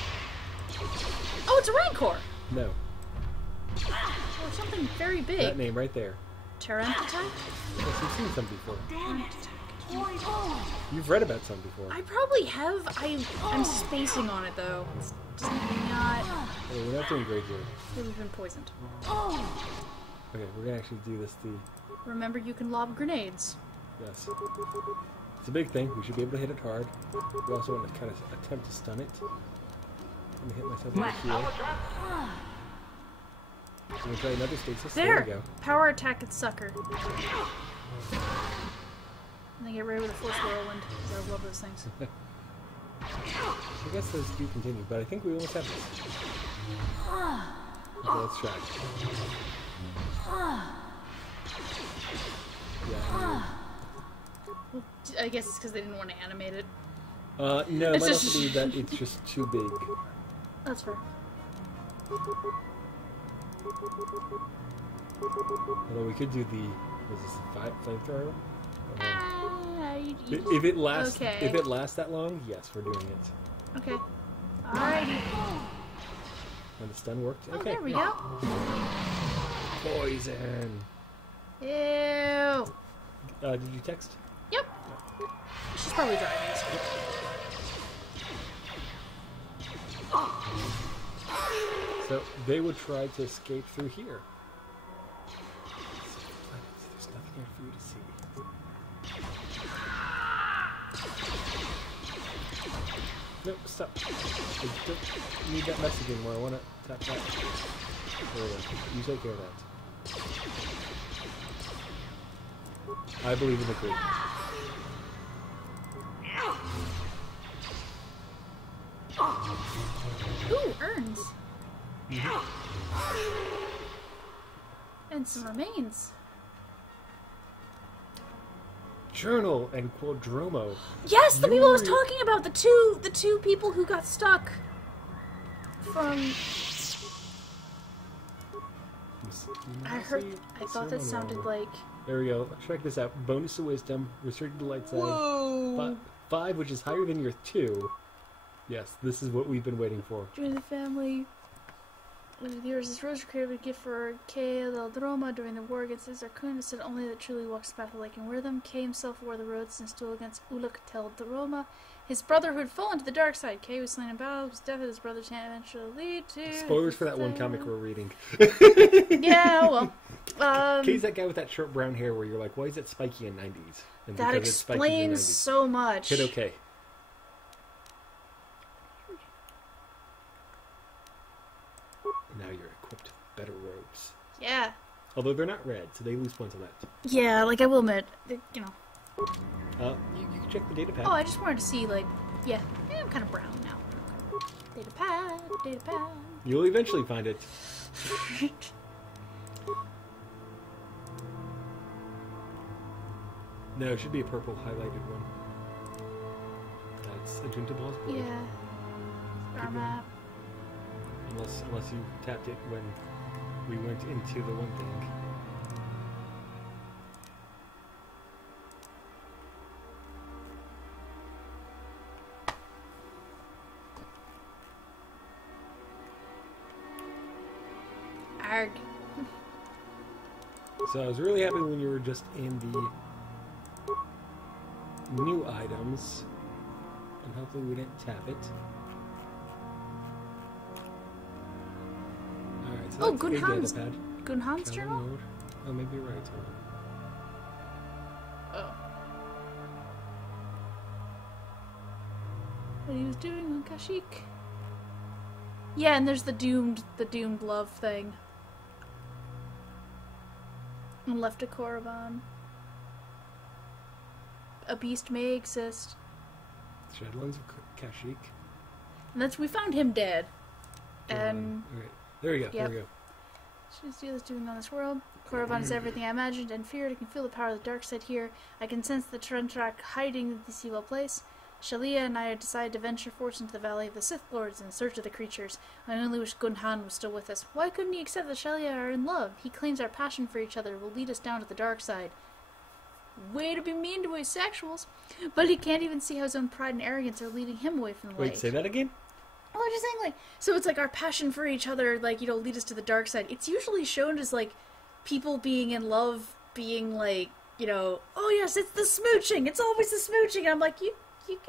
Oh, it's a rancor! No. Or something very big. That name right there. Pteranodon? Yes, you've seen some before. Damn it. You've read about some before. I probably have. I'm spacing on it though. It's just not. Well, we're not doing great here. We've been poisoned. Okay, we're gonna actually do this the... Remember, you can lob grenades. Yes. It's a big thing. We should be able to hit it hard. We also want to kind of attempt to stun it. Let me hit myself with a shield. I'm gonna try another stasis. There we go. Power attack at sucker. And then get ready with a force whirlwind, because I love those things. I guess those do continue, but I think we almost have this. Okay, let's try. Yeah. Well, I guess it's because they didn't want to animate it. No, it might also be that it's just too big. That's fair. Although we could do the, was this flamethrower? If it lasts, okay. if it lasts that long, yes, we're doing it. Okay. Alrighty. And the stun worked. Oh, Okay. there we go. Poison. Ew. Did you text? Yep. She's probably driving. So they would try to escape through here. There's nothing here for you to see. Nope, stop. I don't need that message anymore. I want to tap that. There we go. You take care of that. I believe in the group. Ooh, urns. And some remains. Journal and Quadromo. Yes, the people I was talking about, the two people who got stuck from. I thought that sounded like. There we go. Check this out. Bonus of wisdom, restricted to light side. Whoa. 5, which is higher than your 2. Yes, this is what we've been waiting for. Join the family. Yours is Rose created a gift for Kay del Droma during the war against Zarkun. Said only that truly walks the path of light can wear them. Kay himself wore the robes and stood against Uluk tel Droma. His brother who had fallen to the dark side. Kay was slain in battle. Was death of his brother's hand eventually lead to. Spoilers for that one comic we're reading. Yeah, well. Kay's that guy with that short brown hair where you're like, why is it spiky in 90s? And that explains so much. Kid okay. Now you're equipped with better robes. Yeah. Although they're not red, so they lose points on that. Yeah, like I will admit, you know. You can check the data pad. Oh, I just wanted to see, like, yeah, I'm kind of brown now. Data pad, data pad. You'll eventually find it. No, it should be a purple highlighted one. That's a Junta Ball's board. Yeah. Star map. Unless you tapped it when we went into the one thing. Arg. So I was really happy when you were just in the new items, and hopefully we didn't tap it. Alright, so that's Gunhan's a data pad. Gunhan's journal? Mode. Oh, maybe you're right. Oh. What he was doing on Kashyyyk. Yeah, and there's the doomed love thing. And left a Korriban. A beast may exist. Shadowlands of Kashyyyk. And we found him dead. And okay. There we go. Yep. There we go. Should see this doing on this world. Korriban is everything I imagined and feared. I can feel the power of the dark side here. I can sense the Trentrak hiding in this evil place. Shalia and I decided to venture forth into the Valley of the Sith Lords in search of the creatures. I only wish Gunhan was still with us. Why couldn't he accept that Shalia are in love? He claims our passion for each other will lead us down to the dark side. Way to be mean to asexuals. But he can't even see how his own pride and arrogance are leading him away from the light. Wait, say that again? Well, I'm just saying, like, so it's like our passion for each other, like, you know, lead us to the dark side. It's usually shown as, like, people being in love, being, like, you know, oh yes, it's the smooching, it's always the smooching. And I'm like, you can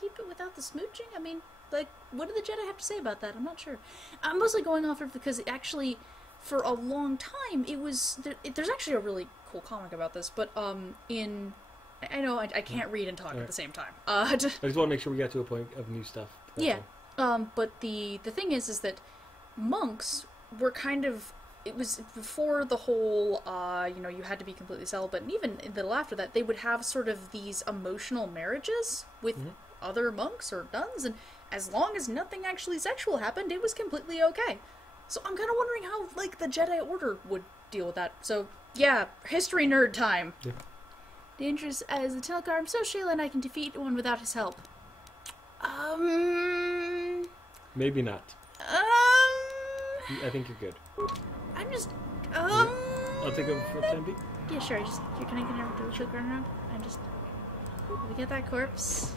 keep it without the smooching? I mean, like, what do the Jedi have to say about that? I'm not sure. I'm mostly going off of because it actually, for a long time, it was, there's actually a really cool comic about this, but, I know I can't read and talk at the same time. I just want to make sure we got to a point of new stuff. Yeah. But the thing is that monks were kind of, it was before the whole, you know, you had to be completely celibate, and even a little after that, they would have sort of these emotional marriages with other monks or nuns, and as long as nothing actually sexual happened, it was completely okay. So I'm kind of wondering how, like, the Jedi Order would deal with that. So, yeah, history nerd time. Yeah. Dangerous as the Telkar, I'm so Shayla and I can defeat one without his help. Maybe not. I think you're good. I'm just, I'll take over for time being. Yeah, sure. Can I do a quick run around? We get that corpse.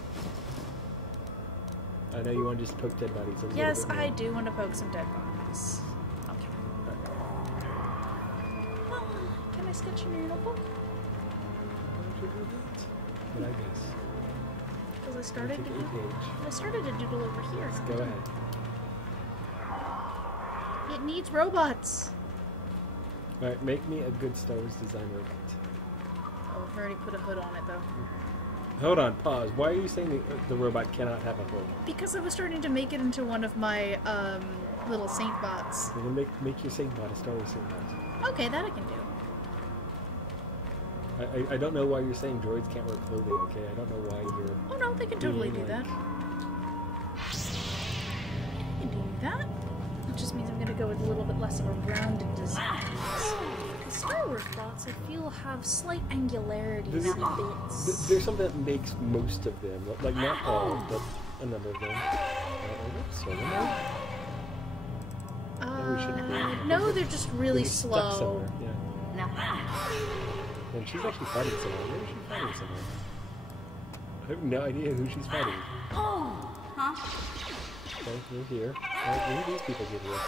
I know you want to just poke dead bodies. Yes, I do want to poke some dead bodies. Okay. Can I sketch in your notebook? But I guess. Because I started to doodle over here. Go ahead. It needs robots. Alright, make me a good Star Wars design robot. Oh, I've already put a hood on it, though. Hold on, pause. Why are you saying the robot cannot have a hood? Because I was starting to make it into one of my, little Saint bots. Well, then make your Saint bot a Star Wars Saint bot. Okay, that I can do. I don't know why you're saying droids can't wear clothing, okay? I don't know why you're... Oh no, they can totally do that. They can do that. It just means I'm gonna go with a little bit less of a rounded design. Star Wars plots, I feel, have slight angularities and bits. There's something that makes most of them, like not all, but a number of them. No, they're just really slow. Yeah. And she's actually fighting someone. Where is she fighting someone? I have no idea who she's fighting. Oh, huh? Okay, we're here. Alright, when do these people get here?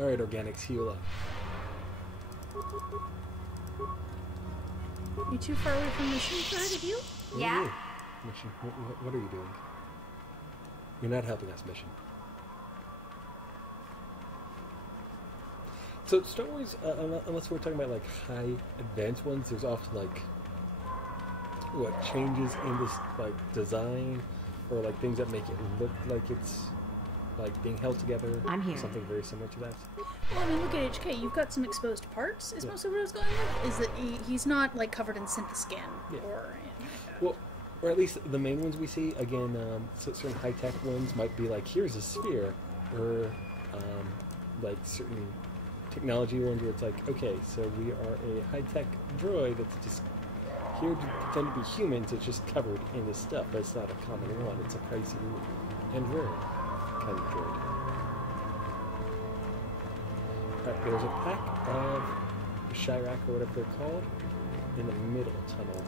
Alright, organics, heal up. You too far away from the mission side of you? Yeah. Mission, what are you doing? You're not helping us, mission. So Star Wars, unless we're talking about like high advanced ones, there's often like what changes in this like design or like things that make it look like it's like being held together. I'm here. Something very similar to that. Well, I mean, look at HK. You've got some exposed parts. Is mostly what I was going with. Is that he's not like covered in synthescan or anything like that. Well, or at least the main ones we see. Again, certain high tech ones might be like, here's a sphere, or like certain technology ones where it's like, okay, so we are a high tech droid that's just here to pretend to be humans. It's just covered in this stuff, but it's not a common one. It's a pricey and rare kind of droid. Alright, there's a pack of Chirac or whatever they're called in the middle tunnel.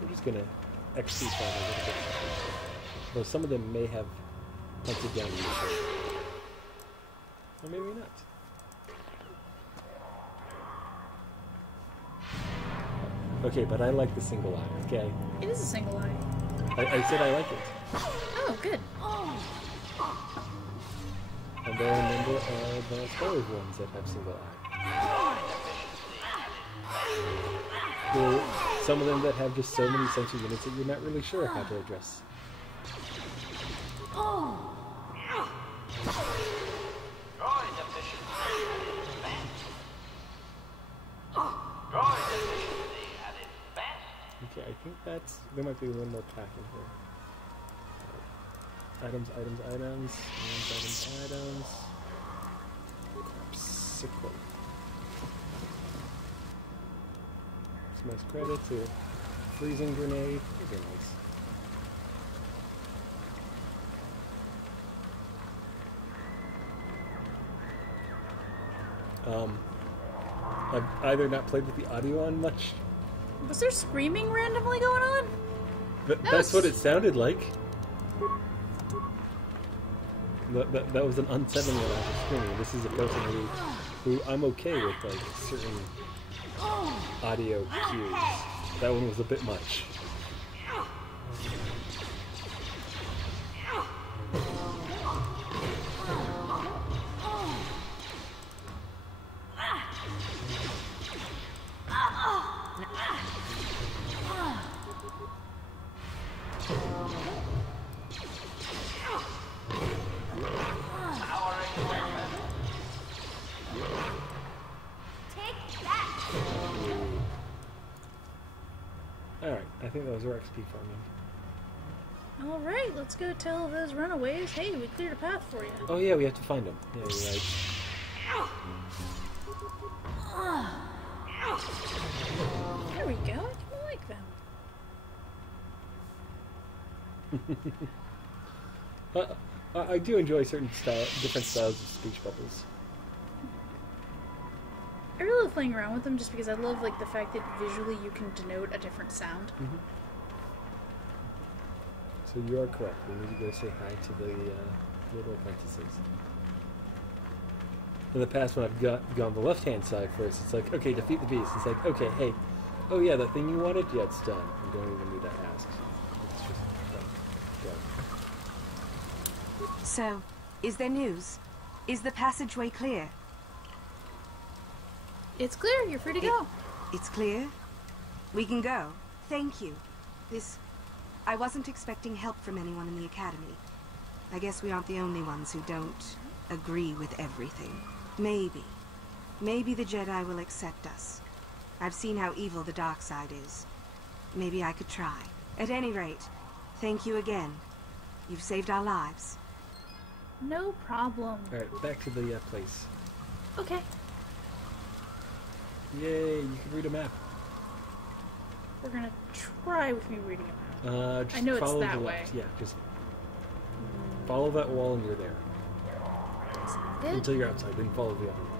We're just gonna XP farm a little bit. Though some of them may have hunted down the mission. Or maybe not. Okay, but I like the single eye, okay? It is a single eye. I said I like it. Oh, good. And there are a number of Star Wars ones that have single eye. There are some of them that have just so many sensor units that you're not really sure how to address. Okay, I think that's... There might be one more pack in here. Items. Corpsicle. Some nice credits. A freezing grenade. These are nice. I've either not played with the audio on much. Was there screaming randomly going on? That's what it sounded like. That was an unsettling amount of screaming. This is a person who I'm okay with like certain audio cues. That one was a bit much. Alright, I think those are XP farming. Alright, let's go tell those runaways, hey, we cleared a path for you. Oh yeah, we have to find them. Yeah, you're right. There we go, I kind of like them. I do enjoy certain different styles of speech bubbles. I really love playing around with them just because I love like the fact that visually you can denote a different sound. Mm-hmm. So you are correct. We need to go say hi to the little apprentices. In the past, when I've gone the left-hand side first, it's like, okay, defeat the beast. It's like, okay, hey, oh yeah, that thing you wanted, yeah, it's done. You don't even need that asked. It's just done. So, is there news? Is the passageway clear? It's clear. You're free to go. It's clear? We can go. Thank you. I wasn't expecting help from anyone in the Academy. I guess we aren't the only ones who don't agree with everything. Maybe the Jedi will accept us. I've seen how evil the dark side is. Maybe I could try. At any rate, thank you again. You've saved our lives. No problem. Alright, back to the place. Okay. Yay, you can read a map. We're gonna try with me reading a map. Just I know it's follow that the way. left. Yeah, just follow that wall and you're there. Good. Until you're outside, then follow the other one.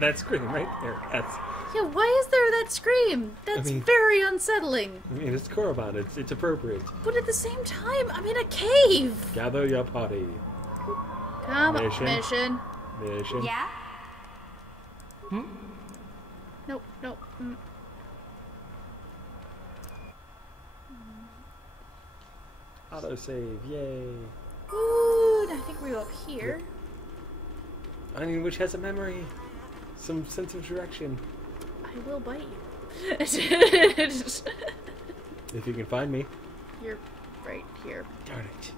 That scream right there. That's. Yeah, why is there that scream? That's very unsettling. I mean, it's Korriban. It's appropriate. But at the same time, I'm in a cave. Gather your party. Come on, mission. Yeah? Nope, nope. Autosave, yay. Ooh, I think we go up here. OnionWitch has a memory. Some sense of direction. I will bite you. If you can find me. You're right here. Darn it.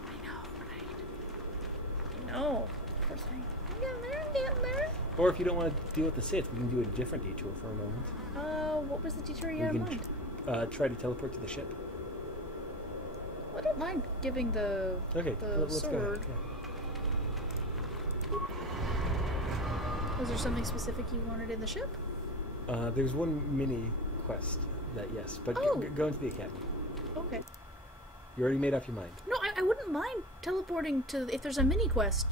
I know. Poor thing. I'm getting there. Or if you don't want to deal with the Sith, we can do a different detour for a moment. What was the detour you had in mind? Try to teleport to the ship. Well, I don't mind giving the let's sword. go ahead. Yeah. Was there something specific you wanted in the ship? There's one mini quest that, yes, but go into the academy. Okay. You already made up your mind. No, I wouldn't mind teleporting to if there's a mini quest.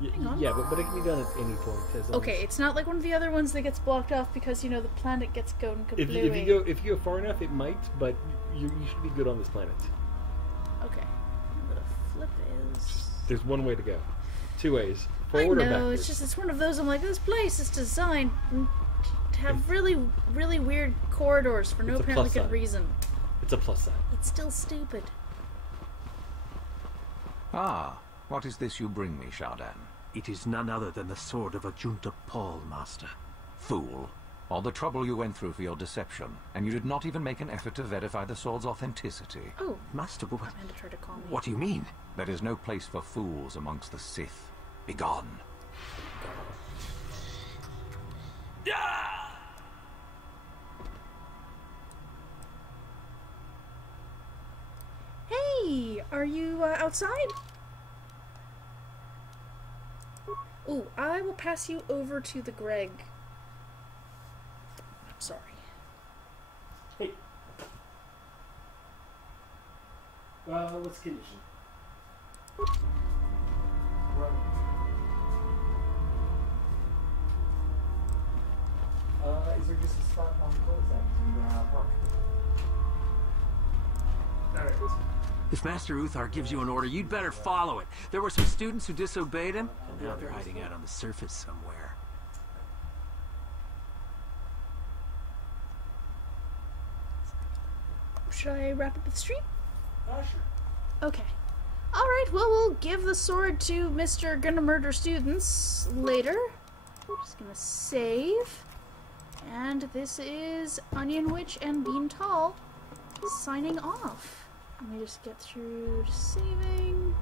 Hang on. Yeah, but it can be done at any point. Okay, it's not like one of the other ones that gets blocked off because the planet gets going kablooey. If you go far enough, it might, but you should be good on this planet. Okay. The flip is. There's one way to go. Two ways. Forward or backwards. It's one of those. I'm like, this place is designed to have really, really weird corridors for no apparently good reason. It's a plus sign. It's still stupid. Ah, what is this you bring me, Shardan? It is none other than the sword of Ajunta Paul, Master. Fool. All the trouble you went through for your deception, and you did not even make an effort to verify the sword's authenticity. Oh, Master, tried to call me. What do you mean? There is no place for fools amongst the Sith. Begone. Hey, are you outside? Ooh, I will pass you over to the Greg. I'm sorry. Hey. What's the condition? Is there just a spot on the cul-de-sac to park? Alright. If Master Uthar gives you an order, you'd better follow it. There were some students who disobeyed him, and now they're hiding out on the surface somewhere. Should I wrap up the stream? Sure. Okay. Alright, well, we'll give the sword to Mr. Gonna Murder Students later. I'm just gonna save. And this is OnionWitch&BeanTall signing off. Let me just get through saving.